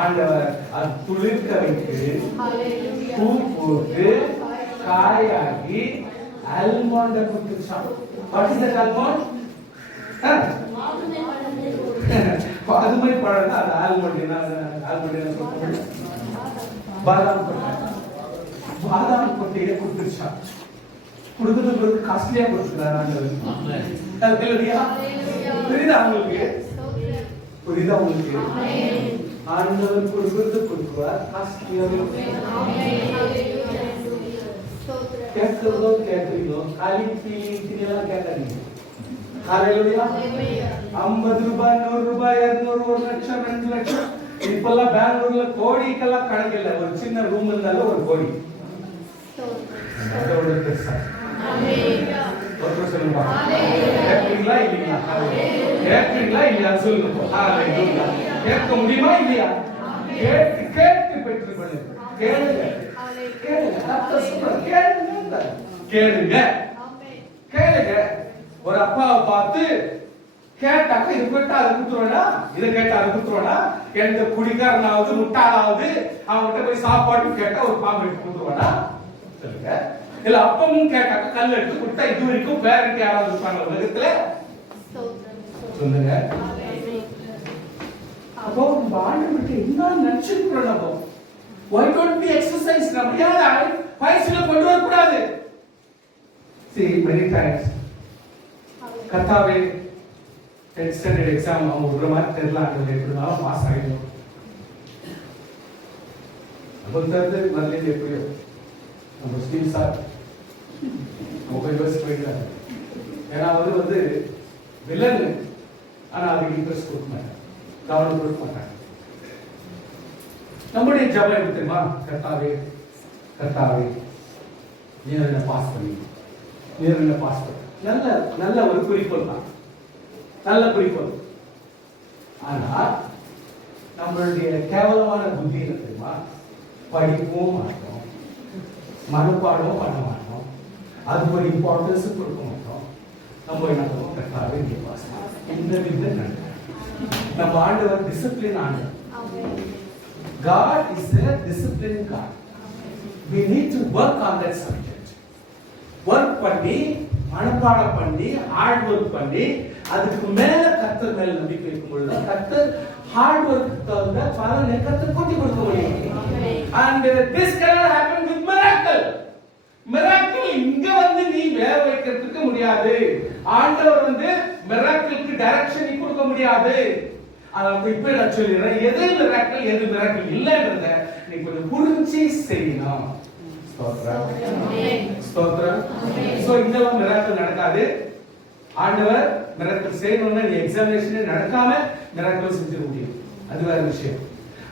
ஆண்டவர் அது துளிர்க்க வைத்து பூ போட்டு காயாகி ஆல்மண்ட் கொடுத்துச்சான். What is that almond? பாதுமை பழம். அது ஆல்மண்ட். ஆல்மண்ட் சொல்லுவாங்க பாதாம் பழம். பாதாம் கொட்டையை கொடுத்துருச்சான். கொடுக்கறது காஸ்ட்லியா கொடுத்துருக்காரு. புரியுதா உங்களுக்கு? புரியுதா உங்களுக்கு? ஆண்டவர் கொடுக்கறது கொடுக்குவார், காஸ்ட்லியாவே கேட்கிறதோ கேட்கிறீங்களோ காலி எல்லாம் கேட்காதீங்க. ஹல்லேலூயா. 50 ரூபாய், 100 ரூபாய், 200, 1 லட்சம், 2 லட்சம். இப்பெல்லாம் பெங்களூர்ல கோடிக்கெல்லாம் கணக்கு இல்லை. ஒரு சின்ன ரூம் இருந்தாலும் ஒரு கோடி. அதோட பெருசா சொல்லுங்க. கேட்கிறீங்களா இல்லையா? கேட்கிறீங்களா இல்லையா சொல்லுங்க. கேட்க முடியுமா இல்லையா? கேட்டு கேட்டு பெற்று பண்ணுங்க. கேளுங்க, கேளுங்க, கேளுங்க, கேளுங்க. ஒரு அப்பாவை பார்த்து கேட்டாக்க இது கேட்டா அதை குடுத்துருவானா, இதை கேட்டா அதை குடுத்துருவானா, எந்த குடிக்காரனாவது முட்டாளாவது அவன்கிட்ட போய் சாப்பாடு கேட்டா ஒரு பாம்பு எடுத்து குடுத்துருவானா சொல்லுங்க. இல்ல அப்பமும் கேட்டாக்க கல் எடுத்து கொடுத்தா இது வரைக்கும் வேற யாராவது இருப்பாங்க உலகத்துல சொல்லுங்க. அப்போ நம்ம ஆண்டவருக்கு என்ன நினைச்சிருக்கிறோம் நம்ம? Why don't we exercise? நம்ம யாரை பயிற்சியில கொண்டு வரக்கூடாது. See, many times கர்த்தாவே 10th standard exam அவங்க ஒரு மாதிரி தெரியல, ஆண்டவரே எப்படினாலும் பாஸ் ஆகிடும். நமக்கு தெரிஞ்சது நல்லது எப்படியோ நம்ம ஸ்டீவ் சார் நம்ம யோசிச்சு போயிட்டாரு. ஏன்னா அவர் வந்து வில்லன், ஆனா அதுக்கு இன்ட்ரெஸ்ட் கொடுக்க மாட்டாங்க, கவனம் கொடுக்க மாட்டாங்க. நம்முடைய ஜபம் எப்படி தெரியுமா? கர்த்தாவே கர்த்தாவே நீர் என்ன பாஸ் பண்ணி, நீர் என்ன பாஸ் பண்ணி. நல்ல நல்ல ஒரு குறிக்கோள் தான், நல்ல குறிக்கோள். ஆனா நம்மளுடைய கேவலமான புத்தி என்ன தெரியுமா? படிக்கவும் மாட்டோம், மனப்பாடமும் பண்ண மாட்டோம், அதுக்கு ஒரு இம்பார்ட்டன்ஸ் கொடுக்க மாட்டோம். நம்ம என்ன பண்ணுவோம்? கர்த்தாவே நீர் பாஸ் பண்ணி. இந்த வித நம்ம ஆண்டவர் டிசிப்ளின் ஆண்டவர். God is a disciplined God. We need to work on that subject. Work பண்ணி, மனப்பாடம் பண்ணி, ஹார்ட் ஒர்க் பண்ணி, அதுக்கு மேல கர்த்தர் மேல நம்பிக்கை வைக்கும்போது கர்த்தர் ஹார்ட் ஒர்க் தவிர பலனை கர்த்தர் கூட்டி கொடுக்க முடியும். And this cannot happen with miracle. Miracle இங்க வந்து நீ வேற வைக்கிறதுக்கு முடியாது. ஆண்டவர் வந்து மிராக்கிளுக்கு டைரக்ஷன் நீ கொடுக்க முடியாது. அத இப்ப நான் சொல்லிடுறேன், எது மிராக்கிள் எது மிராக்கிள் இல்லன்றத நீ கொஞ்சம் புரிஞ்சு செய்யணும். ஸ்தோத்திரம், ஸ்தோத்திரம். சோ இதெல்லாம் மிராக்கிள் நடக்காது. ஆண்டவர் மிராக்கிள் செய்யணும்னா நீ எக்ஸாமினேஷன் நடக்காம மிராக்கிள் செஞ்சு முடியும், அது வேற விஷயம்.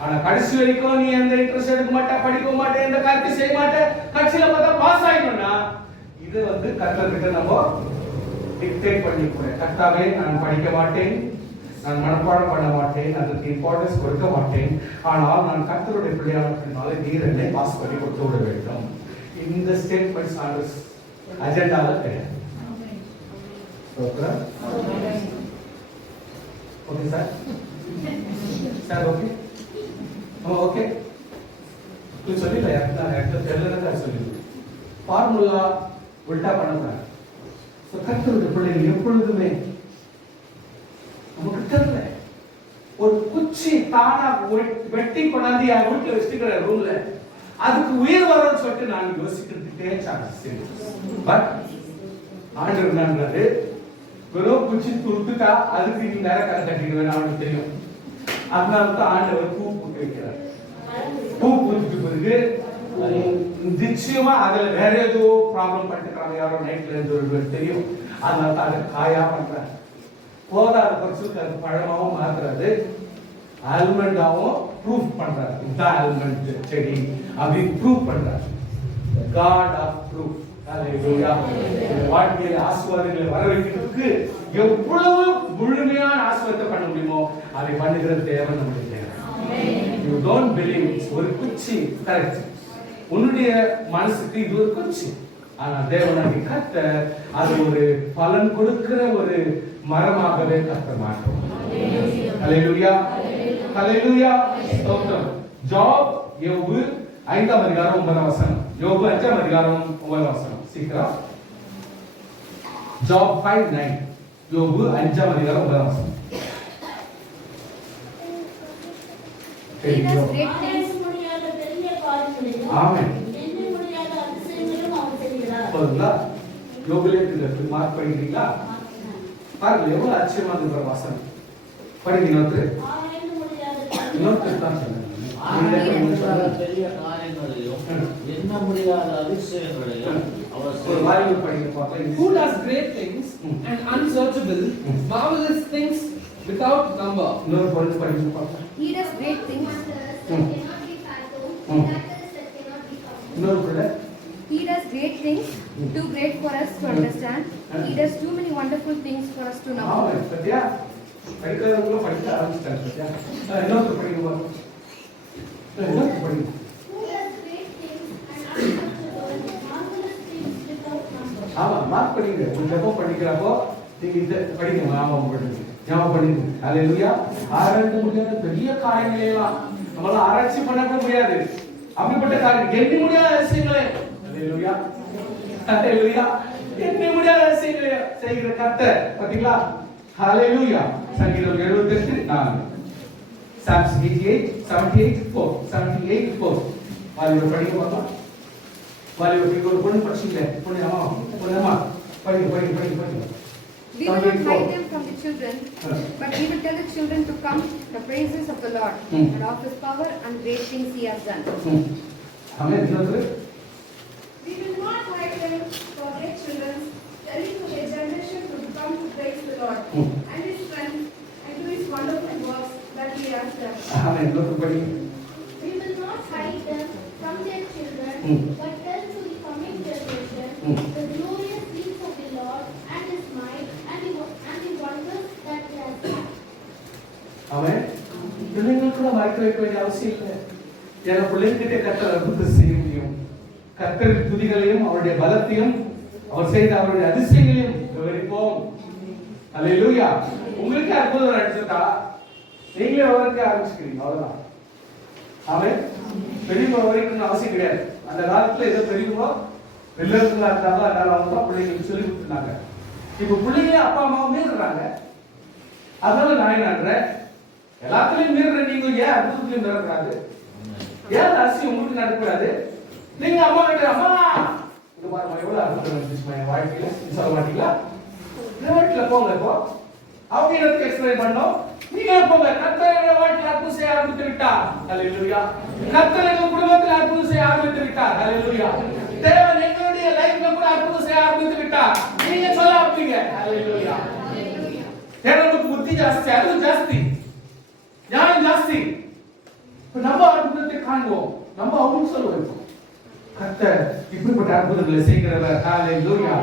ஆனா கடைசி வரைக்கும் நீ எந்த இன்ட்ரெஸ்ட் எடுக்க மாட்டே, படிக்க மாட்டே, எந்த காரியத்தை செய்ய மாட்டே, கடைசியில பார்த்தா பாஸ் ஆயிடணும்னா இது வந்து கர்த்தர்கிட்ட நம்ம டிக்டேட் பண்ணிக்கிறோம். கர்த்தாவே நான் படிக்க மாட்டேன், நான் மனப்பாடம் பண்ண மாட்டேன், அதுக்கு இம்பார்ட்டன்ஸ் கொடுக்க மாட்டேன், ஆனால் நான் கர்த்தருடைய பிள்ளையானதுனால நீர் என்னை பாஸ் பண்ணி கொடுத்து விட வேண்டும். இந்த ஸ்டேட்மெண்ட்ஸ் ஆண்டவர் அஜெண்டால கிடையாது. Okay sir, sir okay, okay சொல்லிடல, யாருக்கும் தெரியலன்னா சொல்லிடுங்க. ஃபார்முலா உல்டா பண்ணக்கூடாது. கர்த்தருடைய பிள்ளைகள் எப்பொழுதுமே நமக்கு தெரியல, ஒரு குச்சி தானா வெட்டி கொண்டாந்து என் வீட்டுல வச்சுக்கிற ரூம்ல அதுக்கு உயிர் வரும்னு சொல்லிட்டு நான் யோசிக்கிறதுக்கே சான்ஸ் பட் ஆண்டவர் என்னன்றாரு, வெறும் குச்சி துருத்துட்டா அதுக்கு நீ நேரம் கரை கட்டிடுவேன் அவனுக்கு தெரியும். அதனால தான் ஆண்டவர் பூ பூத்து வைக்கிறார். பூ பூத்துட்டு பிறகு நிச்சயமா அதுல வேற ஏதோ ப்ராப்ளம் பண்ணிருக்காங்க, யாரோ நைட்ல இருந்து தெரியும். அதனால தான் அதை காயா பண்றாரு. போதாத பட்சத்துக்கு அது பழமாவும் மாத்துறாரு, ஆல்மண்டாவும் ப்ரூஃப் பண்றாரு. இதுதான் ஆல்மண்ட் செடி அப்படின்னு ப்ரூஃப் பண்றாரு. God of proof. ஹalleluya. வாழ்க்கையில ஆசீர்வாதங்களை வர வைக்கிறதுக்கு எவ்வளவு முழுமையான ஆசீர்வாதத்தை பண்ண முடியுமோ அதை பண்ணுகிற தேவை நம்முடைய தேவை. You don't believe ஒரு குச்சி கரெக்ட். உன்னுடைய மனசுக்கு இது ஒரு குச்சி, ஆனா தேவனாகிய கர்த்தர் அது ஒரு பலன் கொடுக்கிற ஒரு மரமாகவே கத்த மாட்டோம். ஹalleluya. ஹalleluya. ஸ்தோத்திரம். ஜாப் யோபு 5ஆம் அதிகாரம் 9ஆம் வசனம். யோபு 5ஆம் அதிகாரம் 9ஆம் வசனம். சீக்கிரம். ஜாப் 5:9. யோபு 5ஆம் அதிகாரம் 9ஆம் வசனம். ஆமென். போதுங்களா? யோபுலே இருக்கு, மார்க் பண்ணிட்டீங்களா? பாருங்க எவ்வளவு ஆச்சரியமான ஒரு வசனம். படிங்க இன்னொரு தான் சொல்லுங்க. பெரிய காரியங்களையும் என்ன முடியாத அதிசயங்களையும் அவர் ஒரு வாய்ப்பு படிங்க பார்க்கலாம். Who does great things and unsearchable, marvelous things without number. இன்னொரு பொருள் படிங்க பார்க்கலாம். He does great things. இன்னொரு பொருள். He does great things, too great for us to understand. He does too many wonderful things for us to know. ஆமென். பத்தியா? படிக்கிறவங்க படிக்க ஆரம்பிச்சிட்டாங்க. பத்தியா? இன்னொரு படிங்க பார்க்கலாம். இன்னொரு படிங்க. ஆமா, மார்க் படிங்க. கொஞ்சம் படிக்கிறப்போ நீங்க இந்த படிங்க, ஞாபகம் பண்ணுங்க. ஞாபகம் பண்ணுங்க. ஹalleluya. ஆராய்ந்து முடியாத பெரிய காரியங்களை எல்லாம் நம்மளால ஆராய்ச்சி பண்ண முடியாது. அப்படிப்பட்ட காரியம் எண்ணி முடியாத விஷயங்களே. ஹalleluya. ஹalleluya. எண்ணி முடியாத விஷயங்களை செய்கிற கர்த்தர். பாத்தீங்களா? ஹalleluya. சங்கீதம் 78:4. Psalms 78:4. 78:4. வாலிபர் படிங்க பார்க்கலாம். வாலிபர் ஒரு பொண்ணு படிச்சீங்க. பொண்ணு அம்மா படிங்க. We will not hide them from the children, but we will tell the children to come the praises of the Lord and of His power and great things He has done. ஆமென். இன்னொரு. We will not hide them for their children, telling to their generation to come to praise the Lord and His strength and to His wonderful works that He has done. ஆமென். இன்னொரு படிங்க. We will not hide them from their children, but tell to the coming generation the glorious deeds of the Lord and His might and the wonders that He has done. ஆமென். பிள்ளைங்களுக்கு கூட மறைக்க வைக்க வேண்டிய அவசியம் இல்லை. ஏன்னா பிள்ளைங்கிட்ட கர்த்தர் அற்புதத்தை செய்ய முடியும். கர்த்தரின் துதிகளையும் அவருடைய பலத்தையும் அவர் செய்த அவருடைய அதிசயங்களையும் விவரிப்போம். ஹalleluya. உங்களுக்கு அற்புதம் நடந்துட்டா நீங்களே அவருக்கு ஆரம்பிச்சுக்கிறீங்க, அவ்வளவுதான். ஆமென். பெரியவங்க வரைக்கும் அவசியம் கிடையாது. அந்த காலத்துல ஏதோ பெரியவங்க வெள்ளங்களா இருந்தாலும் அதனால அவங்க தான் பிள்ளைங்களுக்கு சொல்லி கொடுத்துருந்தாங்க. இப்ப பிள்ளைங்க அப்பா அம்மாவும் மீறுறாங்க. அதனால நான் என்ன பண்றேன், எல்லாத்துலயும் மீறுற நீங்க ஏன் அற்புதத்திலையும் மீறக்கூடாது? ஏன் அரசி உங்களுக்கு நடக்கூடாது? நீங்க அம்மா கிட்ட அம்மா இது பாருமா எவ்வளவு அற்புதம் நடந்துச்சுமா என் வாழ்க்கையில சொல்ல மாட்டீங்களா? வீட்டுல போங்க. இப்போ அவங்க எனக்கு எக்ஸ்பிளைன் பண்ணோம். நீங்க போங்க. கர்த்தர் எங்கள் வாழ்க்கையில் அற்புதம் செய்ய ஆரம்பித்து விட்டார். ஹalleluya. கர்த்தர் எங்கள் குடும்பத்தில் அற்புதம் செய்ய ஆரம்பித்து விட்டார். ஹalleluya. தேவன் எங்களுடைய லைஃப்ல கூட அற்புதம் செய்ய ஆரம்பித்து விட்டார். நீங்க சொல்ல ஆரம்பிங்க. ஹalleluya. எனக்கு புத்தி ஜாஸ்தி, அது ஜாஸ்தி, ஞானம் ஜாஸ்தி. இப்ப நம்ம அற்புதத்தை காண்போம், நம்ம அவங்களுக்கு சொல்லுவோம். கர்த்தர் இப்படிப்பட்ட அற்புதங்களை செய்கிறவர். ஹalleluya.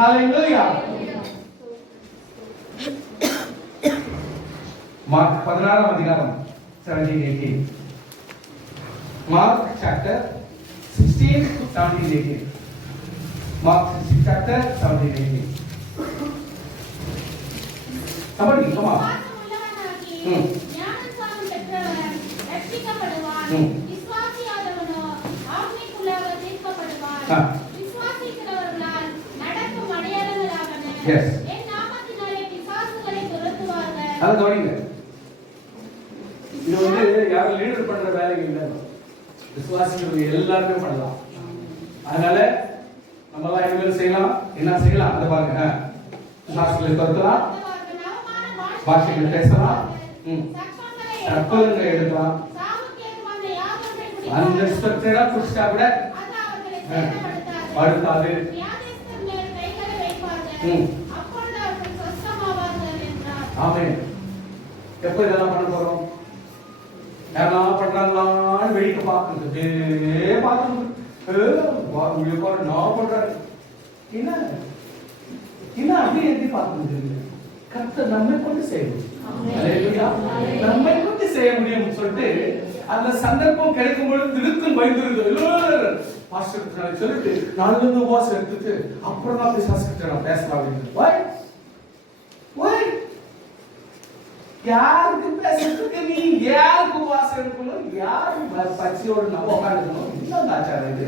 ஹalleluya. மார்க் 16ஆம் அதிகாரம் 17-18. Mark chapter 16, 17-18. Mark chapter 17-18. Somebody come on. ஞானஸ்நானம் பெற்றவன் ரட்சிக்கப்படுவான். விசுவாசியாதவனோ ஆவிக்குள்ளாக தீர்க்கப்படுவான். விசுவாசிக்கிறவர்களால் நடக்கும் அடையாளங்களாவன. என் நாமத்தினாலே பிசாசுகளை துரத்துவார்கள். அது கவனிங்க. இது வந்து யாரும் லீடர் பண்ற வேலை இல்லை, விசுவாசிகள் எல்லாருமே பண்ணலாம். அதனால நம்மலாம் இனிமேல் செய்யலாம். என்ன செய்யலாம் அதை பாருங்க. சாஸ்திரங்களை தொடுக்கலாம், பாஷைகள் பேசலாம், கற்பலங்களை எடுக்கலாம், அன்எக்ஸ்பெக்டடா குடிச்சா கூட படுத்தாது. ஆமென். எப்ப இதெல்லாம் பண்ண போறோம்? யாரெல்லாம் பண்றாங்களான்னு வெடிக்க பார்க்குறது, நான் பண்றேன் என்ன அப்படி எப்படி பார்க்குறது? கர்த்தர் நம்மை கொண்டு செய்ய முடியும். நம்மை கொண்டு செய்ய முடியும் சொல்லிட்டு அந்த சந்தர்ப்பம் கிடைக்கும் பொழுது திருக்கும் பயந்துருது. பாஸ்டர் சொல்லிட்டு நாலு உபவாசம் எடுத்துட்டு அப்புறம் தான் பிசாசுகிட்ட நான் பேசலாம் அப்படின்னு. யாருக்கு பேசுறதுக்கு நீ யாருக்கு உபவாசம் எடுக்கணும், யாரு பச்சையோட நம்ம உட்காந்துக்கணும்? இன்னும் ஆச்சாரம் இது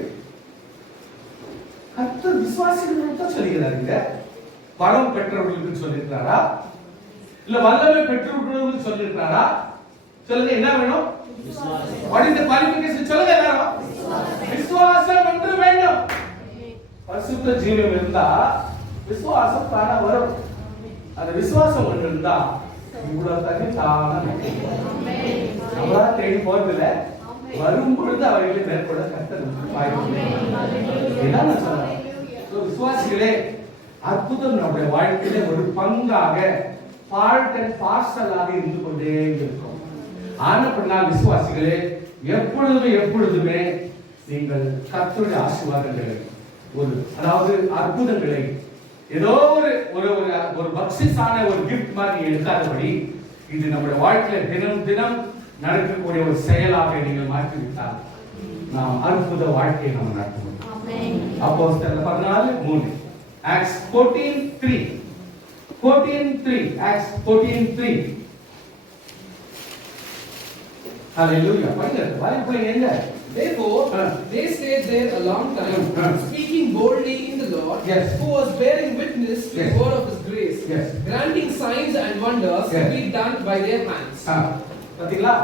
கர்த்தர் விசுவாசிகளுக்கு தான் சொல்லுகிறாருங்க. பலம் பெற்றவர்களுக்கு சொல்லியிருக்காரா, இல்ல வல்லமை பெற்றவர்களுக்கு சொல்லியிருக்காரா? சொல்லுங்க, என்ன வேணும்? What is the qualification? சொல்லுங்க எல்லாரும். விசுவாசம் ஒன்று வேண்டும். பரிசுத்த ஜீவன் இருந்தா விசுவாசம் தானா வரும். அந்த விசுவாசம் ஒன்று இருந்தா இவ்வளவு தண்ணி தானா நம்மளா தேடி போறதில்ல, வரும் பொழுது அவர்களை மேற்கொள்ள கர்த்தர் வாய்ப்பு. என்ன சொல்றேன்? விசுவாசிகளே, அற்புதம் நம்முடைய வாழ்க்கையில ஒரு பங்காக பார்ட் அண்ட் பார்சலாக இருந்து கொண்டே இருக்கும். ஆனப்படினால் விசுவாசிகளே, எப்பொழுதுமே நீங்கள் கர்த்தருடைய ஆசீர்வாதங்களை அதாவது அற்புதங்களை ஏதோ ஒரு பக்சிஸான ஒரு கிஃப்ட் மாதிரி எடுக்காதபடி இது நம்முடைய வாழ்க்கையில தினம் தினம் நடக்கக்கூடிய ஒரு செயலாக நீங்கள் மாற்றிவிட்டால் நாம் அற்புத வாழ்க்கையை நாம் நடத்துவோம். அப்போஸ்தலர் 14:3, Acts 14:3, Acts 14:3. Hallelujah. Therefore, they stayed there a long time, speaking boldly in the Lord, who was bearing witness to the word of His grace, granting signs and wonders to be done by their hands. பாத்தீங்களா?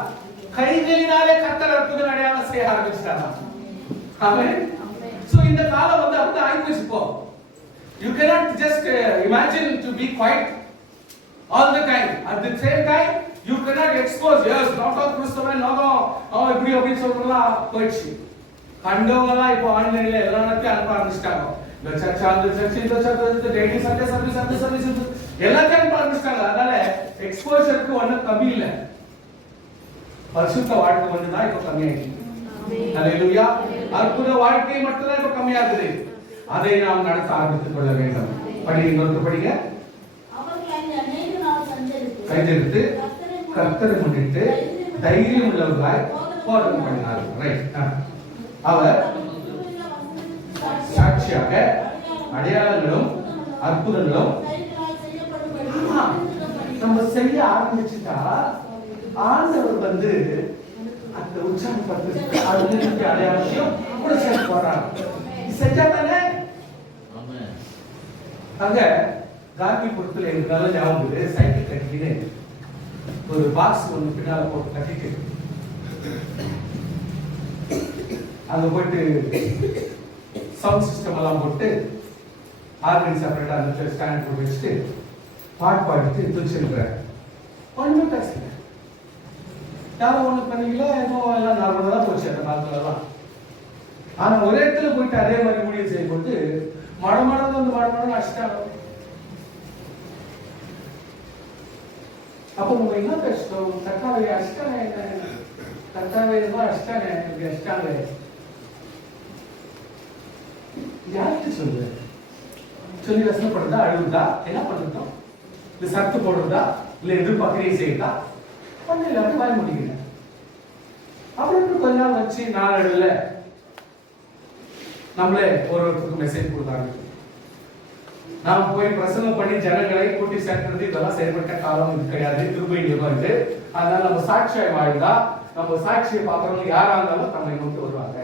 கைகளினாலே கர்த்தர் அற்புதம் அடையாளம் செய்ய ஆரம்பிச்சாரா? ஆமென். So இந்த காலம் வந்து அப்படி ஆயிப்போச்சு இப்போ. You cannot just imagine to be quiet all the time. At the same time, you cannot expose. Yes, not all Christian, not all இப்படி அப்படி சொல்றலாம் போயிடுச்சு. கண்டவங்களா இப்போ ஆன்லைன்ல எல்லாத்தையும் அனுப்ப ஆரம்பிச்சிட்டாங்க. இந்த சர்ச் இந்த சர்ச் டெய்லி சண்டே சர்வீஸ் எல்லாத்தையும் அனுப்ப ஆரம்பிச்சிட்டாங்க. அதனால எக்ஸ்போஷருக்கு ஒன்றும் கம்மி இல்லை. பரிசுத்த வாழ்க்கை மட்டும்தான் இப்போ கம்மியாயிடுச்சு. ஹல்லேலூயா. அற்புத வாழ்க்கை மட்டும்தான் இப்போ கம்மியாகுது. அதை நாம் நடத்த ஆரம்பித்துக் கொள்ள வேண்டும். படிங்க. கைதெடுத்து கர்த்தரை முன்னிட்டு தைரியம் உள்ளவர்களாய் போராட்டம் பண்ணினார்கள். ரைட். அவர் சாட்சியாக அடையாளங்களும் அற்புதங்களும் நம்ம செய்ய ஆரம்பிச்சுட்டா ஆண்டவர் வந்து அந்த உற்சாகப்படுத்தி அடையாளத்தையும் கூட சேர்த்து போறாங்க. செஞ்சா தானே அங்க காந்திபுரத்துல எனக்கு நல்ல ஞாபகம், சைக்கிள் கட்டிக்கிட்டு ஒரு பாக்ஸ் ஒன்று பின்னால போட்டு கட்டிட்டு அங்க போயிட்டு சவுண்ட் சிஸ்டம் எல்லாம் போட்டு ஆர்கன் செப்பரேட்டா அந்த ஸ்டாண்ட் போட்டு வச்சுட்டு பாட்டு பாடிட்டு துடிச்சிருக்கிறேன். ஒண்ணுமே பேசல, யாரும் ஒண்ணு பண்ணீங்களா, ஏதோ எல்லாம் நார்மலா தான் போச்சு அந்த காலத்துலலாம். ஆனா ஒரே இடத்துல போயிட்டு அதே மாதிரி ஊழியம் செய்ய போட்டு மடமடன்னு அடிச்சிட்டாங்க. அப்போ நம்ம என்ன பேசுறோம்? கர்த்தாவை அடிச்சிட்டாங்க, என்ன கர்த்தாவை அடிச்சிட்டாங்க, இப்படி அடிச்சிட்டாங்க. யாருக்கு சொல்லுது? சொல்லி ரசனப்படுறதா, அழுகுதா, என்ன பண்றதா, இல்ல சத்து போடுறதா, இல்ல எதிர்பார்க்கறே செய்யறதா? பண்ண எல்லாத்தையும் வாய முடியல. அப்புறம் கொஞ்ச நாள் வச்சு நாளடைவில் நம்மளே ஒருவருக்கு மெசேஜ் கொடுத்தாங்க. நாம் போய் பிரசங்கம் பண்ணி ஜனங்களை கூட்டி சேர்க்கிறது இதெல்லாம் செயல்பட்ட காலம் இது கிடையாது, திருப்பதியில இருக்கு. அதனால நம்ம சாட்சியை வாழ்ந்தா நம்ம சாட்சியை பார்க்கறவங்க யாரா இருந்தாலும் தம்மை நோக்கி வருவாங்க.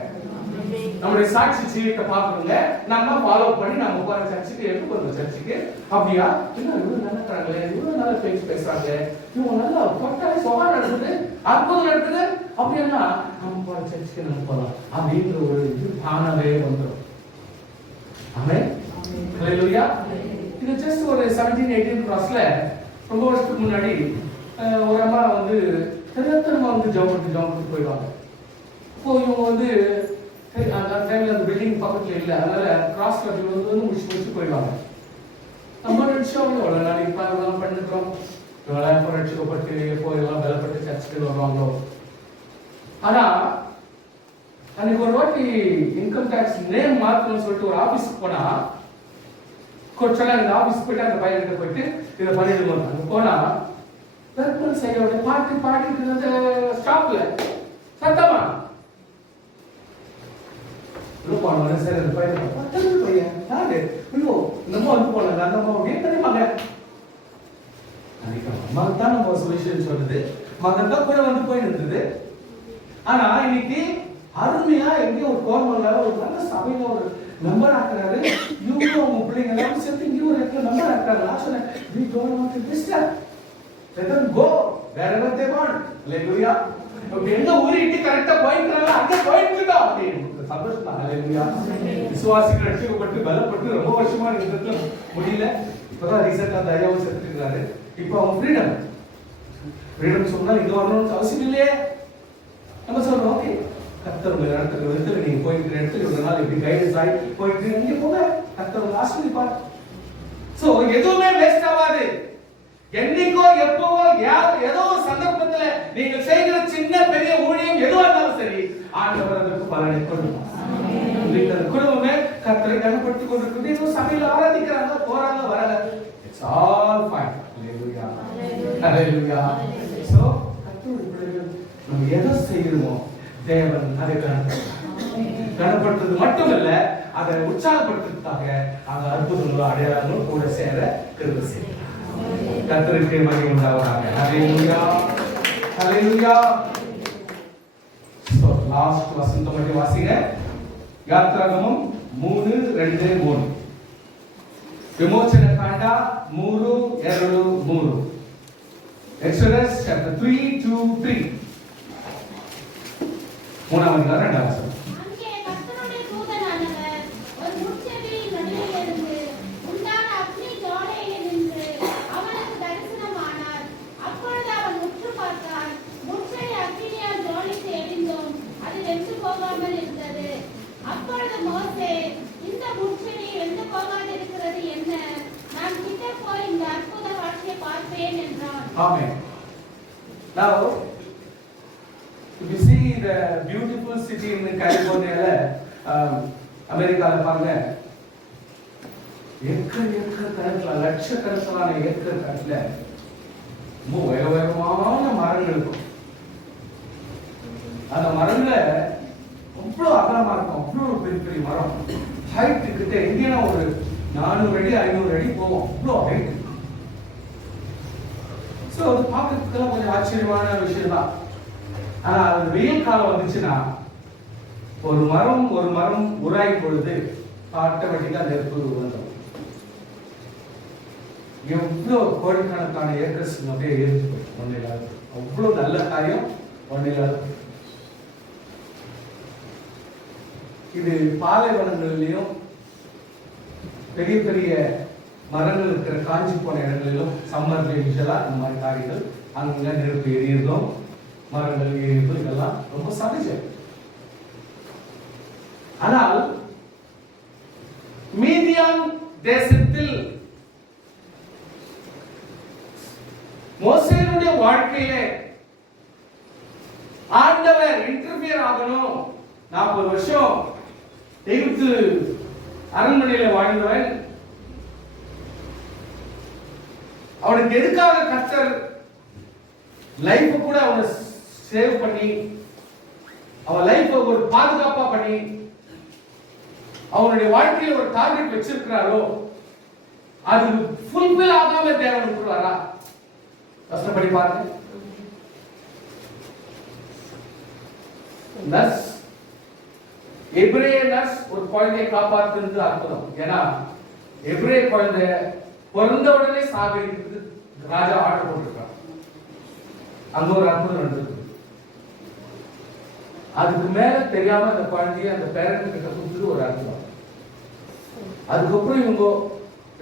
நம்முடைய சாட்சி ஜீவித்தை பார்க்கணுங்க, நம்ம ஃபாலோ பண்ணி நம்ம போற சர்ச்சுக்கு எடுத்து போற சர்ச்சுக்கு அப்படியா இன்னும் இவ்வளவு நல்லா இருக்காங்களே, இவ்வளவு நல்லா பேசுறாங்க, இவங்க நல்லா கொட்டாய் சொகா நடக்குது, அற்புதம் நடக்குது அப்படின்னா நம்ம போற சர்ச்சுக்கு நம்ம போகலாம் அப்படின்ற ஒரு இது தானாவே வந்துடும். ஆமென். ஹalleluya. இது ஜஸ்ட் ஒரு 17-18 கிளாஸ்ல ரொம்ப வருஷத்துக்கு முன்னாடி ஒரு அம்மா வந்து தெரியாதனமா வந்து ஜம்ப் போயிடுவாங்க. இப்போ இவங்க வந்து அந்த டைம்ல அந்த பில்டிங் பக்கத்துல இல்லை, அதனால கிராஸ் கட்டி வந்து முடிச்சு போயிடுவாங்க. நம்ம நினைச்சோம் எவ்வளவு நாள் இப்ப அதெல்லாம் பண்ணிக்கிறோம், இவெல்லாம் புரட்சிக்கப்பட்டு போயெல்லாம் பலப்பட்டு சர்ச்சுக்கு வருவாங்களோ. ஆனா அன்னைக்கு ஒரு வாட்டி இன்கம் டாக்ஸ் நேம் மாத்தணும்னு சொல்லிட்டு ஒரு ஆபீஸ்க்கு போனா கொஞ்சம் இந்த ஆபீஸ் போயிட்டு அந்த பையன்கிட்ட போயிட்டு இதை பண்ணிடுவோம். அங்க போனா பெருமாள் சையோட பாட்டு இருந்த ஸ்டாப்ல சத்தமா போன சார் அந்த பையன் யாரு ஐயோ நம்ம வந்து போனாங்க அந்த அம்மா அப்படியே தெரியுமாங்க. மகன் தான் நம்ம சொல்யூஷன் சொல்றது, மகன் தான் கூட வந்து போய் இருந்தது. ஆனா இன்னைக்கு அருமையா எங்கேயோ ஒரு கோர்மல்ல ஒரு நல்ல சபையில ஒரு மெம்பர் ஆக்குறாரு. இவங்க உங்க பிள்ளைங்க எல்லாம் சேர்த்து இங்கே ஒரு இடத்துல மெம்பர் ஆக்குறாரு. நான் சொன்னேன் we don't want to disturb, let them go wherever they want. Hallelujah. எங்க ஊரிட்டு கரெக்டா போயிட்டாங்க அங்க போயிட்டுடா அப்படின்னு சந்தோஷம் தான். ஹalleluya. விசுவாசிகள் ரட்சிக்கப்பட்டு பலப்பட்டு ரொம்ப வருஷமா இருக்கிறதுல முடியல. இப்பதான் ரீசெண்டா அந்த ஐயாவும் செத்துக்கிறாரு. இப்போ அவங்க ஃப்ரீடம் சொன்னா இங்க வரணும்னு அவசியம் இல்லையே. நம்ம சொல்றோம் ஓகே கர்த்தர் உங்களை நடத்துகிற விதத்துல நீங்க போயிருக்கிற இடத்துல ஒரு நாள் இப்படி கைடன்ஸ் ஆகி போயிட்டு இங்க போங்க, கர்த்தர் உங்களை ஆசீர்வதிப்பார். சோ எதுவுமே வேஸ்ட் ஆகாது. என்னைக்கோ எப்பவோ ஏதோ ஒரு சந்தர்ப்பத்துல நீங்க செய்கிற சின்ன பெரிய ஊழியம் எதுவா இருந்தாலும் சரி, ஆண்டவர் அதற்கு பலனை கொடுப்பார். குடும்பமே கர்த்தரை கனப்படுத்திக் கொண்டிருக்கிறது. ஏதோ சபையில ஆராதிக்கிறாங்க, போறாங்க, வராங்க, it's all fine. Hallelujah, hallelujah. So கர்த்தருடைய பிள்ளைகள் நம்ம எதை செய்கிறோமோ தேவன் அதை கனப்படுத்துறது மட்டுமல்ல, அதை உற்சாகப்படுத்துறதுக்காக அந்த அற்புதங்களும் அடையாளங்களும் கூட சேர கிருபை செய்கிறார். கர்த்தருக்கு மகிமை உண்டாவதாக. ஹalleluya, ஹalleluya. சோ லாஸ்ட் வசனம் மட்டும் வாசிங்க. யாத்ராகமம் 3:2-3, விமோச்சன காண்ட 3:2-3, எக்ஸோடஸ் chapter 3:2-3, மூணாம் அதிகாரம் 2ஆம் வசனம். அங்கே கர்த்தருடைய தூதனானவர் ஒரு முட்செடியின் நடுவிலிருந்து உண்டான அக்னி ஜுவாலையிலே நின்று அவனுக்கு தரிசனமானார். அப்பொழுது அவன் உற்று பார்த்தான். முட்செடி அக்னியால் ஜுவாலித்து எரிந்தும் அது வெந்து போகாமல் இருந்தது. அப்பொழுது மோசே, இந்த முட்செடி வெந்து போகாதிருக்கிறது என்ன? நான் கிட்ட போய் இந்த அற்புத காட்சியை பார்ப்பேன் என்றான். Amen. Now if you see the beautiful city in California, அமெரிக்கால பாருங்க, ஏக்கர் கணக்கில் லட்சக்கணக்கான ஏக்கர் கணக்கில் ரொம்ப உயரமான மரங்கள் இருக்கும். அந்த மரங்களை அவ்வளோ அகலமா இருக்கும், அவ்வளோ பெரிய பெரிய மரம். ஹைட் கிட்ட எங்கேனா ஒரு 400 அடி 500 அடி போவோம், அவ்வளோ ஹைட். ஸோ அது பார்க்கறதுக்கெல்லாம் கொஞ்சம் ஆச்சரியமான விஷயம் தான். ஆனா அது வெயில் காலம் வந்துச்சுன்னா ஒரு மரம் உராய் பொழுது ஆட்டோமேட்டிக்கா நெருப்பு வந்துடும். எவ்வளோ கோடிக்கணக்கான ஏக்கர்ஸ் அப்படியே எரிஞ்சு போயிடும் ஒன்றில். அவ்வளோ நல்ல காரியம் ஒன்றில். இது பாலைவனங்களிலும் பெரிய பெரிய மரங்கள் இருக்கிற காஞ்சி போன இடங்களிலும் சம்மர் யூஷுவலா இந்த மாதிரி காரியங்கள் அங்க நெருப்பு எரியுறதும் மரங்கள் எரியுறதும் இதெல்லாம் ரொம்ப சகஜம். ஆனால் மீதியான் தேசத்தில் மோசேயுடைய வாழ்க்கையிலே ஆண்டவர் இன்டர்ஃபியர் ஆகணும். 40 வருஷம் எகிப்து அரண்மனையில வாழ்ந்தவன், அவனுக்கு எதுக்காக கர்த்தர் லைஃப் கூட அவனை சேவ் பண்ணி அவன் லைஃப் ஒரு பாதுகாப்பா பண்ணி அவனுடைய வாழ்க்கையில ஒரு டார்கெட் வச்சிருக்கிறாரோ அது ஃபுல்பில் ஆகாம தேவன் விட்டுருவாரா? கஷ்டப்படி பாருங்க. எபிரேய நர்ஸ் ஒரு குழந்தையை காப்பாத்துறது அற்புதம். ஏன்னா எபிரேய குழந்தை பிறந்த உடனே சாகடிக்கிறது ராஜா ஆர்டர் போட்டிருக்கான். அங்க ஒரு அற்புதம் நடந்தது. அதுக்கு மேல தெரியாம அந்த குழந்தைய அந்த பேரண்ட் கிட்ட கொடுத்தது ஒரு அற்புதம். அதுக்கப்புறம் இவங்க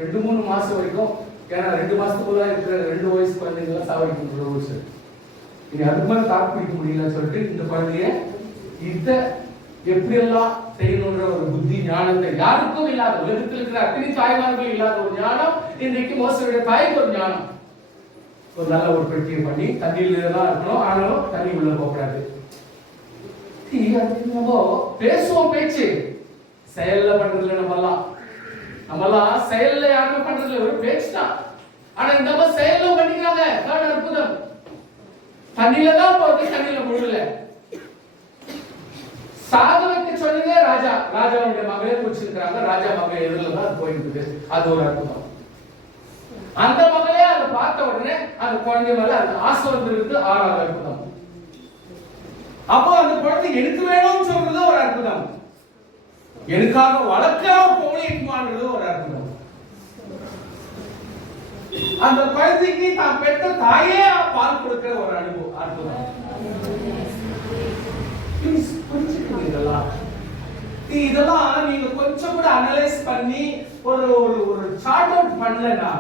2-3 மாசம் வரைக்கும், ஏன்னா 2 மாசத்துக்குள்ள இருக்கிற 2 வயசு குழந்தைங்க சாவடிக்க ரூல்ஸ். இனி அதுக்கு மேல தாக்கு பிடிக்க முடியலன்னு சொல்லிட்டு இந்த குழந்தைய இத எப்படி எல்லாம் செய்யணும்ன்ற ஒரு புத்தி ஞானத்தை யாருக்கும் இல்லாத, உலகத்தில் இருக்கிற அத்தனை தாய்மார்கள் இல்லாத ஒரு ஞானம் இன்றைக்கு மோசடியுடைய தாய்க்கு ஒரு ஞானம். ஒரு நல்ல ஒரு பெட்டியை பண்ணி தண்ணியில தான் இருக்கணும், ஆனாலும் தண்ணி உள்ள போகக்கூடாது. பேசுவோம் பேச்சு, செயல்ல பண்றதுல நம்மலாம் செயல்ல யாருமே பண்றதுல ஒரு பேச்சு தான். ஆனா இந்த மாதிரி செயலும் பண்ணிக்கிறாங்க. அற்புதம். தண்ணியில தான் போகுது, தண்ணியில முழுல. சாதனைக்கு சொன்னதே ராஜா, ராஜாவுடைய மகளே குடிச்சிருக்காங்க. ராஜா மகளே எதிரில தான் போயிருக்கு. அது ஒரு அற்புதம். அந்த மகளே அதை பார்த்த உடனே அந்த குழந்தை மேல அந்த ஆசை வந்துருக்கு. 6வது அற்புதம். அப்போ அந்த குழந்தை எனக்கு வேணும்னு சொல்றது ஒரு அற்புதம். எனக்காக வளர்க்க போனது ஒரு அற்புதம். அந்த குழந்தைக்கு தான் பெற்ற தாயே பால் கொடுக்கிற ஒரு அற்புதம். இதெல்லாம் நீங்க கொஞ்சம் கூட அனலைஸ் பண்ணி ஒரு ஒரு சார்ட் அவுட் பண்ணலன்னா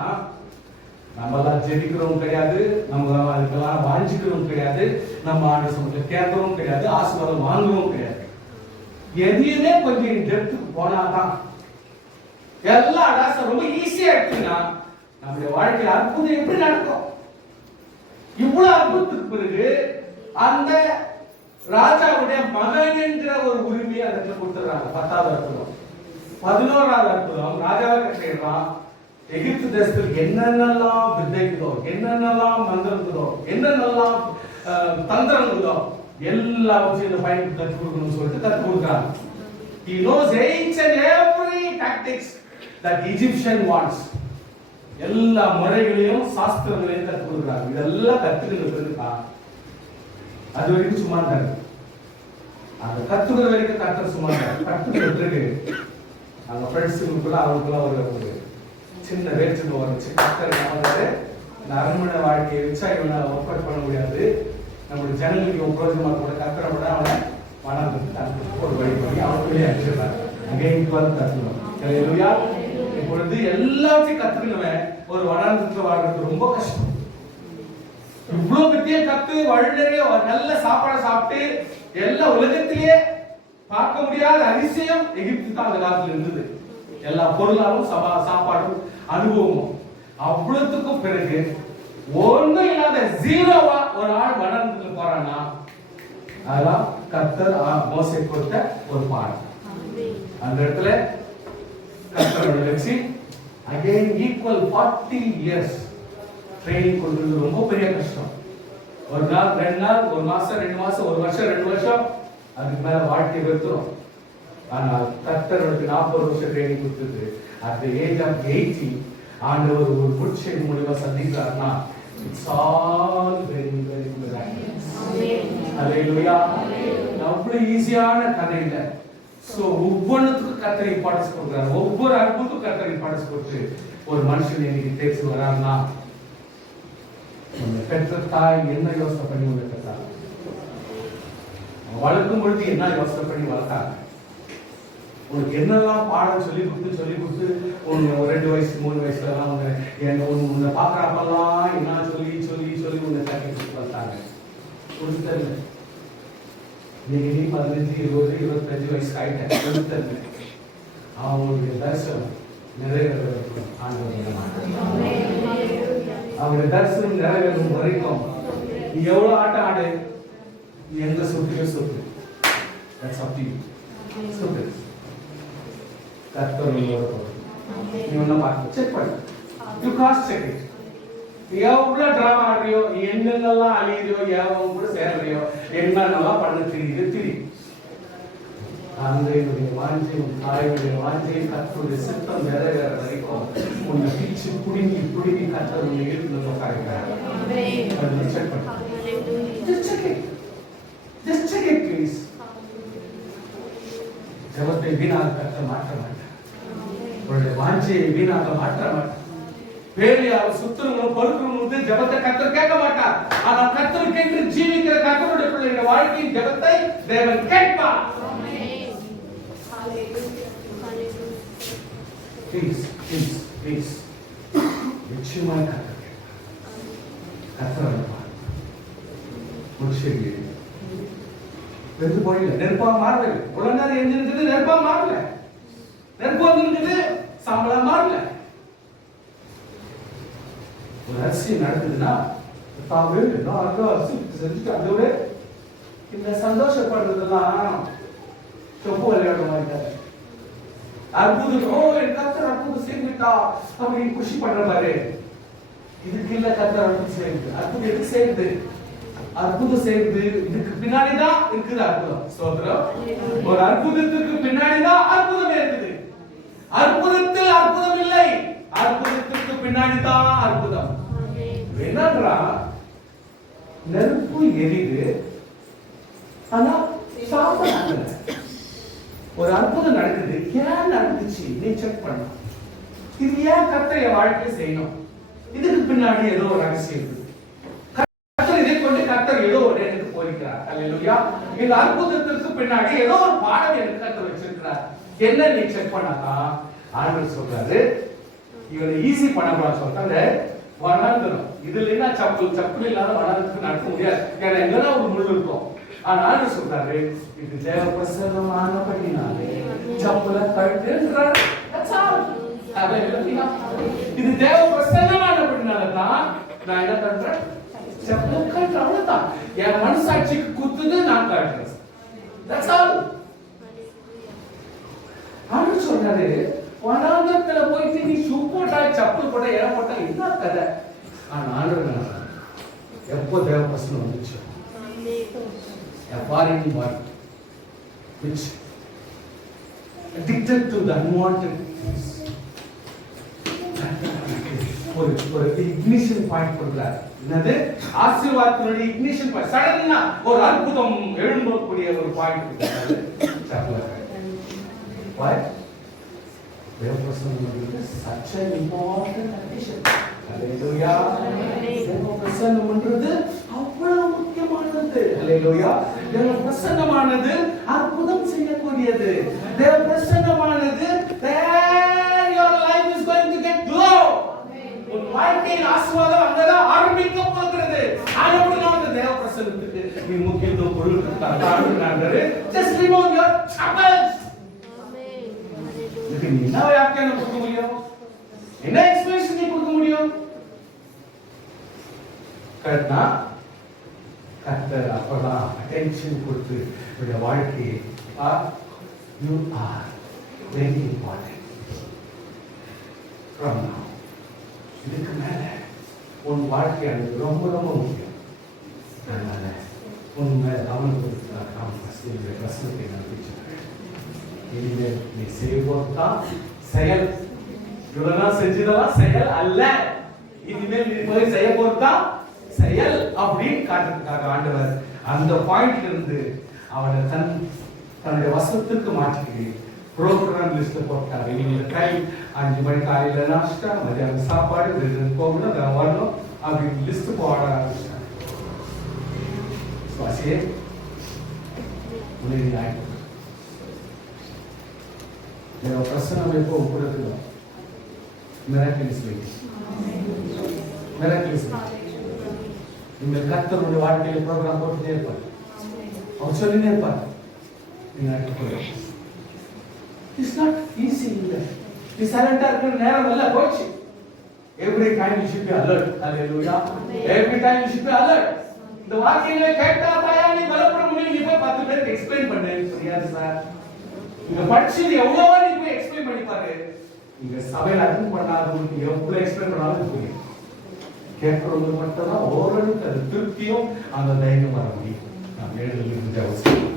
நம்மளாம் ஜெபிக்கிறோம் கிடையாது, நம்ம அதுக்கெல்லாம் வாஞ்சிக்கிறோம் கிடையாது, நம்ம ஆண்டு சமூகத்துல கேட்கிறோம் கிடையாது, ஆசீர்வாதம் வாங்குறோம் கிடையாது. எதையுமே கொஞ்சம் டெப்த்துக்கு போனாதான் எல்லா அடாசம் ரொம்ப ஈஸியா எடுத்தீங்கன்னா நம்முடைய வாழ்க்கையில் அற்புதம் எப்படி நடக்கும். இவ்வளவு அற்புதத்துக்கு பிறகு அந்த ராஜாவுடைய மகன் என்கிற ஒரு உரிமையை அதுக்கு கொடுத்துறாங்க. 10வது அற்புதம். 11வது அற்புதம் ராஜாவை கட்டிடுறான். எகிப்து தேசத்தில் என்னென்னலாம் வித்தைகளோ, என்னென்னலாம் மந்திரங்களோ, என்னென்னலாம் தந்திரங்களோ எல்லாவற்றையும் பயன்படுத்தி கற்றுக் கொடுக்கணும்னு சொல்லிட்டு கற்றுக் கொடுக்குறாங்க. He knows each and every tactics that Egyptian wants. எல்லா முறைகளையும் சாஸ்திரங்களையும் கற்றுக் கொடுக்குறாங்க. இதெல்லாம் கத்துக்கிறதுக்கா அது வரைக்கும் சும்மா இருந்தாரு. அந்த கத்துக்கிற வரைக்கும் கத்துற சும்மா இருந்தாரு. கத்துக்கிறதுக்கு அவங்க ஃப்ரெண்ட்ஸுக்குள்ள அவங்களுக்குள்ள ஒரு சின்ன வேற்றுமை வந்துச்சு. கத்தர் வந்து அரண்மனை வாழ்க்கையை வச்சா இவனை ஒர்க் பண்ண முடியாது, நம்மளுடைய ஜனங்களுக்கு உபயோகமா கூட கத்தரை விட அவனை வளர்ந்து ஒரு வழி பண்ணி அவனுக்குள்ளே அடிச்சிடறாரு. அங்கேயும் கத்துக்கணும். இப்பொழுது எல்லாத்தையும் கத்துக்கணுவன் ஒரு வளர்ந்துட்டு வாழ்றது ரொம்ப கஷ்டம். இவ்வளவு பத்திய கத்து வழிநறைய நல்ல சாப்பாடு சாப்பிட்டு எல்லா உலகத்திலேயே பார்க்க முடியாத அதிசயம் எகிப்து தான் அந்த காலத்துல இருந்தது. எல்லா பொருளாலும் சாப்பாடும் அனுபவமும். அவ்வளவுக்கும் பிறகு ஒன்றும் இல்லாத ஜீரோவா ஒரு ஆள் வளர்ந்து போறான்னா அதான் கர்த்தர் மோசே கொடுத்த ஒரு பாடம். அந்த இடத்துல கர்த்தரோட வச்சு அகைன் ஈக்குவல் 40 இயர்ஸ் ட்ரைனிங் கொடுக்கிறது ரொம்ப பெரிய கஷ்டம். ஒரு நாள் 2 நாள், ஒரு மாசம் 2 மாசம், ஒரு வருஷம் 2 வருஷம், அதுக்கு மேல வாழ்க்கை வெறுத்துரும். ஆனால் கர்த்தருக்கு 40 வருஷம் ட்ரைனிங் கொடுத்தது. at the age of 80 ஆண்டவர் ஒரு புட்செய்தி மூலமா சந்திக்கிறார்னா it's all very very miraculous. ஹalleluya. அவ்வளவு ஈஸியான கதை இல்ல. சோ ஒவ்வொன்றுத்துக்கும் கர்த்தர் இம்பார்ட்டன்ஸ் கொடுக்கிறார். ஒவ்வொரு அற்புதத்துக்கும் கர்த்தர் இம்பார்ட்டன்ஸ் கொடுத்து ஒரு மனுஷன் இன்னைக்கு தேர்ச்சி வரான்னா உங்க பெற்ற தாய் என்ன யோசனை பண்ணி உங்க பெற்றாங்க, வளர்க்கும் பொழுது என்ன யோசனை பண்ணி வளர்த்தாங்க, உனக்கு என்னெல்லாம் பாடம் சொல்லி கொடுத்து உன்னை 2 வயசு 3 வயசுல எல்லாம் உன்னை பாக்குறப்பெல்லாம் என்ன சொல்லி உன்னை தட்டி வளர்த்தாங்க. கொடுத்தருங்க. இன்னைக்கு நீ 15, 20, 25 வயசு ஆயிட்டேன். கொடுத்தருங்க. அவங்களுடைய தரிசனம் நிறைவேறும். அவருடைய தரிசனம் நிறைவேறும் வரைக்கும் நீ எவ்வளவு ஆட்டம் ஆடு, நீ எந்த சொத்துக்கோ சொத்து. That's up to you. சொத்து கர்த்தர் உங்களோட போகும். நீ ஒண்ணு பார்த்து செக் பண்ணு. You cross check it. நீ எவ்வளவு டிராமா ஆடுறியோ, நீ என்னென்னலாம் அழியுறியோ, எவ்வளவு கூட சேர்றியோ, என்னென்னலாம் பண்ண திரி தந்தையுடைய வாஞ்சை, உன் தாயுடைய வாஞ்சை, கர்த்தருடைய சித்தம் நிறைவேற வரைக்கும் உன்னை பிடிச்சு புடுங்கி கர்த்தர் உன்னை இழுத்து உட்காருக்கிறார். செக் பண்ணு. Just check it please. ஜெபத்தை வீணாக கத்த மாற்ற மாட்டார். உங்களுடைய வாஞ்சையை வீணாக மாற்ற மாட்டார். வேலையால் சுத்தங்களும் பொறுக்கிறவங்க ஜெபத்தை கர்த்தர் கேட்க மாட்டார். ஆனால் கர்த்தருக்கென்று ஜீவிக்கிற கர்த்தருடைய பிள்ளைಗಳ வாழ்க்கையின் ஜெபத்தை தேவன் கேட்பார். Please. நிச்சயமாக கர்த்தர் முடிச்சு வெந்து போயில நெருப்பா மாறல. இவ்வளவு நேரம் எஞ்சிருக்குது, நெருப்பா மாறல. நெருப்பா இருக்குது, சம்பளம் மாறல. ஒரு அரிசி நடக்குதுன்னா தாவே நான் அரிசி செஞ்சுட்டு அதோட இந்த சந்தோஷப்படுறதெல்லாம் சொப்பு விளையாட மாட்டாரு. அற்புதம், என் கர்த்தர் அற்புதம் செய்துட்டா அப்படின்னு குஷி பண்ற பாரு. இதுக்கு இல்ல கர்த்தர் அற்புதம் செய்யுது. அற்புதம் எதுக்கு செய்யுது? அற்புதம் செய்யுது இதுக்கு பின்னாடிதான் இருக்குது அற்புதம். ஸ்தோத்திரம். ஒரு அற்புதத்துக்கு பின்னாடிதான் அற்புதம் இருக்குது. அற்புதத்தில் அற்புதம் இல்லை, அற்புதத்துக்கு பின்னாடிதான் அற்புதம். என்னன்றா நெருப்பு எரியுது, ஆனா சாப்பிட ஒரு அற்புதம் நடக்குது. ஏன் நடந்துச்சு நீ செக் பண்ண. இது ஏன் கர்த்தர் என் வாழ்க்கையை செய்யணும்? இதுக்கு பின்னாடி ஏதோ ஒரு ரகசியம் இருக்கு. கர்த்தர் இதை கொண்டு கர்த்தர் ஏதோ ஒரு எனக்கு போயிருக்கிறார். அல்லேலூயா. இந்த அற்புதத்திற்கு பின்னாடி ஏதோ ஒரு பாடம் எனக்கு கர்த்தர் வச்சிருக்கிறார். என்ன நீ செக் பண்ணாதா ஆண்டவர் சொல்றாரு, இவனை ஈஸி பண்ணக்கூடாது சொல்றாங்க. வளர்ந்துடும். இதுல என்ன சப்பு இல்லாத வளர்றதுக்கு நடக்க முடியாது. ஏன்னா எங்கன்னா ஒரு முள் இருக்கும். ஆனால் சொல்றாரு, இது தேவ பிரசன்னமானபடினாலே சப்புல கட்டுன்றார். இது தேவ பிரசன்னமானபடினாலதான் நான் என்ன பண்றேன், சப்புல கட்டு. அவ்வளவுதான். என் மனசாட்சிக்கு குத்துது, நான் கட்டுறேன். That's all. ஆண்டவர் சொல்றாரு, வனாந்தரத்துல போயிட்டு நீ ஷூ போட்டா சப்பல் போட்டா ஏற போட்டா என்ன கதை. ஆனா ஆண்டவர் எப்போ தேவ பிரசன்னம் வந்துச்சு, a foreign body which addicted to the unwanted things. ஒரு இக்னிஷன் பாயிண்ட் கொடுக்கிறார். என்னது? ஆசீர்வாதத்தினுடைய இக்னிஷன் பாயிண்ட். சடனா ஒரு அற்புதம் எழும்பக்கூடிய ஒரு பாயிண்ட் கொடுக்கிறார். Why? தேவ பிரசன்னம் is such an important addition. Hallelujah. தேவ பிரசன்னம்ன்றது அவ்வளவு முக்கியமானது. Hallelujah. தேவ பிரசன்னமானது அற்புதம் செய்யக்கூடியது. தேவ பிரசன்னமானது, then your life is going to get glow. உன் வாழ்க்கையின் ஆசீர்வாதம் அங்கதான் ஆரம்பிக்க போகிறது. ஆனபடினால தேவ பிரசன்னத்துக்கு நீ முக்கியத்துவம் கொடுக்கிறாரு. Just remove your troubles. இதுக்கு என்ன வியாக்கியானம் கொடுக்க முடியும்? என்ன எக்ஸ்பிளேஷன் நீ கொடுக்க முடியும்? கரெக்டா? கர்த்தர் அப்பதான் அட்டென்ஷன் கொடுத்து உடைய வாழ்க்கையை you are very important from now. இதுக்கு மேல உன் வாழ்க்கையானது ரொம்ப ரொம்ப முக்கியம். அதனால உண்மை அவனுக்கு பிரசனத்தை நடத்திச்சு. இனிமேல் நீ செய்வதுதான் செயல். இவ்வளவு செஞ்சதெல்லாம் செயல் அல்ல. இனிமேல் நீ போய் செய்ய போறதுதான் செயல் அப்படின்னு காட்டுறதுக்காக ஆண்டவர் அந்த பாயிண்ட்ல இருந்து அவனை தன்னுடைய வசத்துக்கு மாற்றிக்கு ப்ரோக்ராம் லிஸ்ட் போட்டார். இவங்க டைம் 5 மணி காலையில நாஷ்டா, மதியானம் சாப்பாடு, போகணும், வரணும் அப்படின்னு லிஸ்ட் போட ஆரம்பிச்சிட்டாங்க. சுவாசியே உலகி ஆயிட்டு தேவ பிரசன்னம் எப்போ உட்படுத்தும்? மிராக்கிள்ஸ்லி இந்த கர்த்தருடைய வாழ்க்கையில ப்ரோக்ராம் போட்டுட்டே இருப்பார். அவர் சொல்லினே இருப்பார். It's not easy இல்ல. நீ சைலண்டா இருக்கிற நேரம் எல்லாம் போச்சு. Every time you should be alert. Hallelujah. Every time you should be alert. இந்த வார்த்தைகளை கேட்டா தாயா நீ பலப்பட முடியும். நீ போய் 10 பேருக்கு எக்ஸ்பிளைன் பண்ணு. புரியாது சார். இங்க படிச்சு எவ்வளவோ நீ போய் எக்ஸ்பிளைன் பண்ணி பாரு. இங்க சபையில அட்டெண்ட் பண்ணாதவங்களுக்கு எவ்வளவு எக்ஸ்பிளைன் பண்ணாலும் புரியும். கேட்கறவங்க மட்டும் தான் ஓரளவுக்கு அது திருப்தியும் அந்த தைரியம் வர முடியும். நான் மேலும் அவசியம்.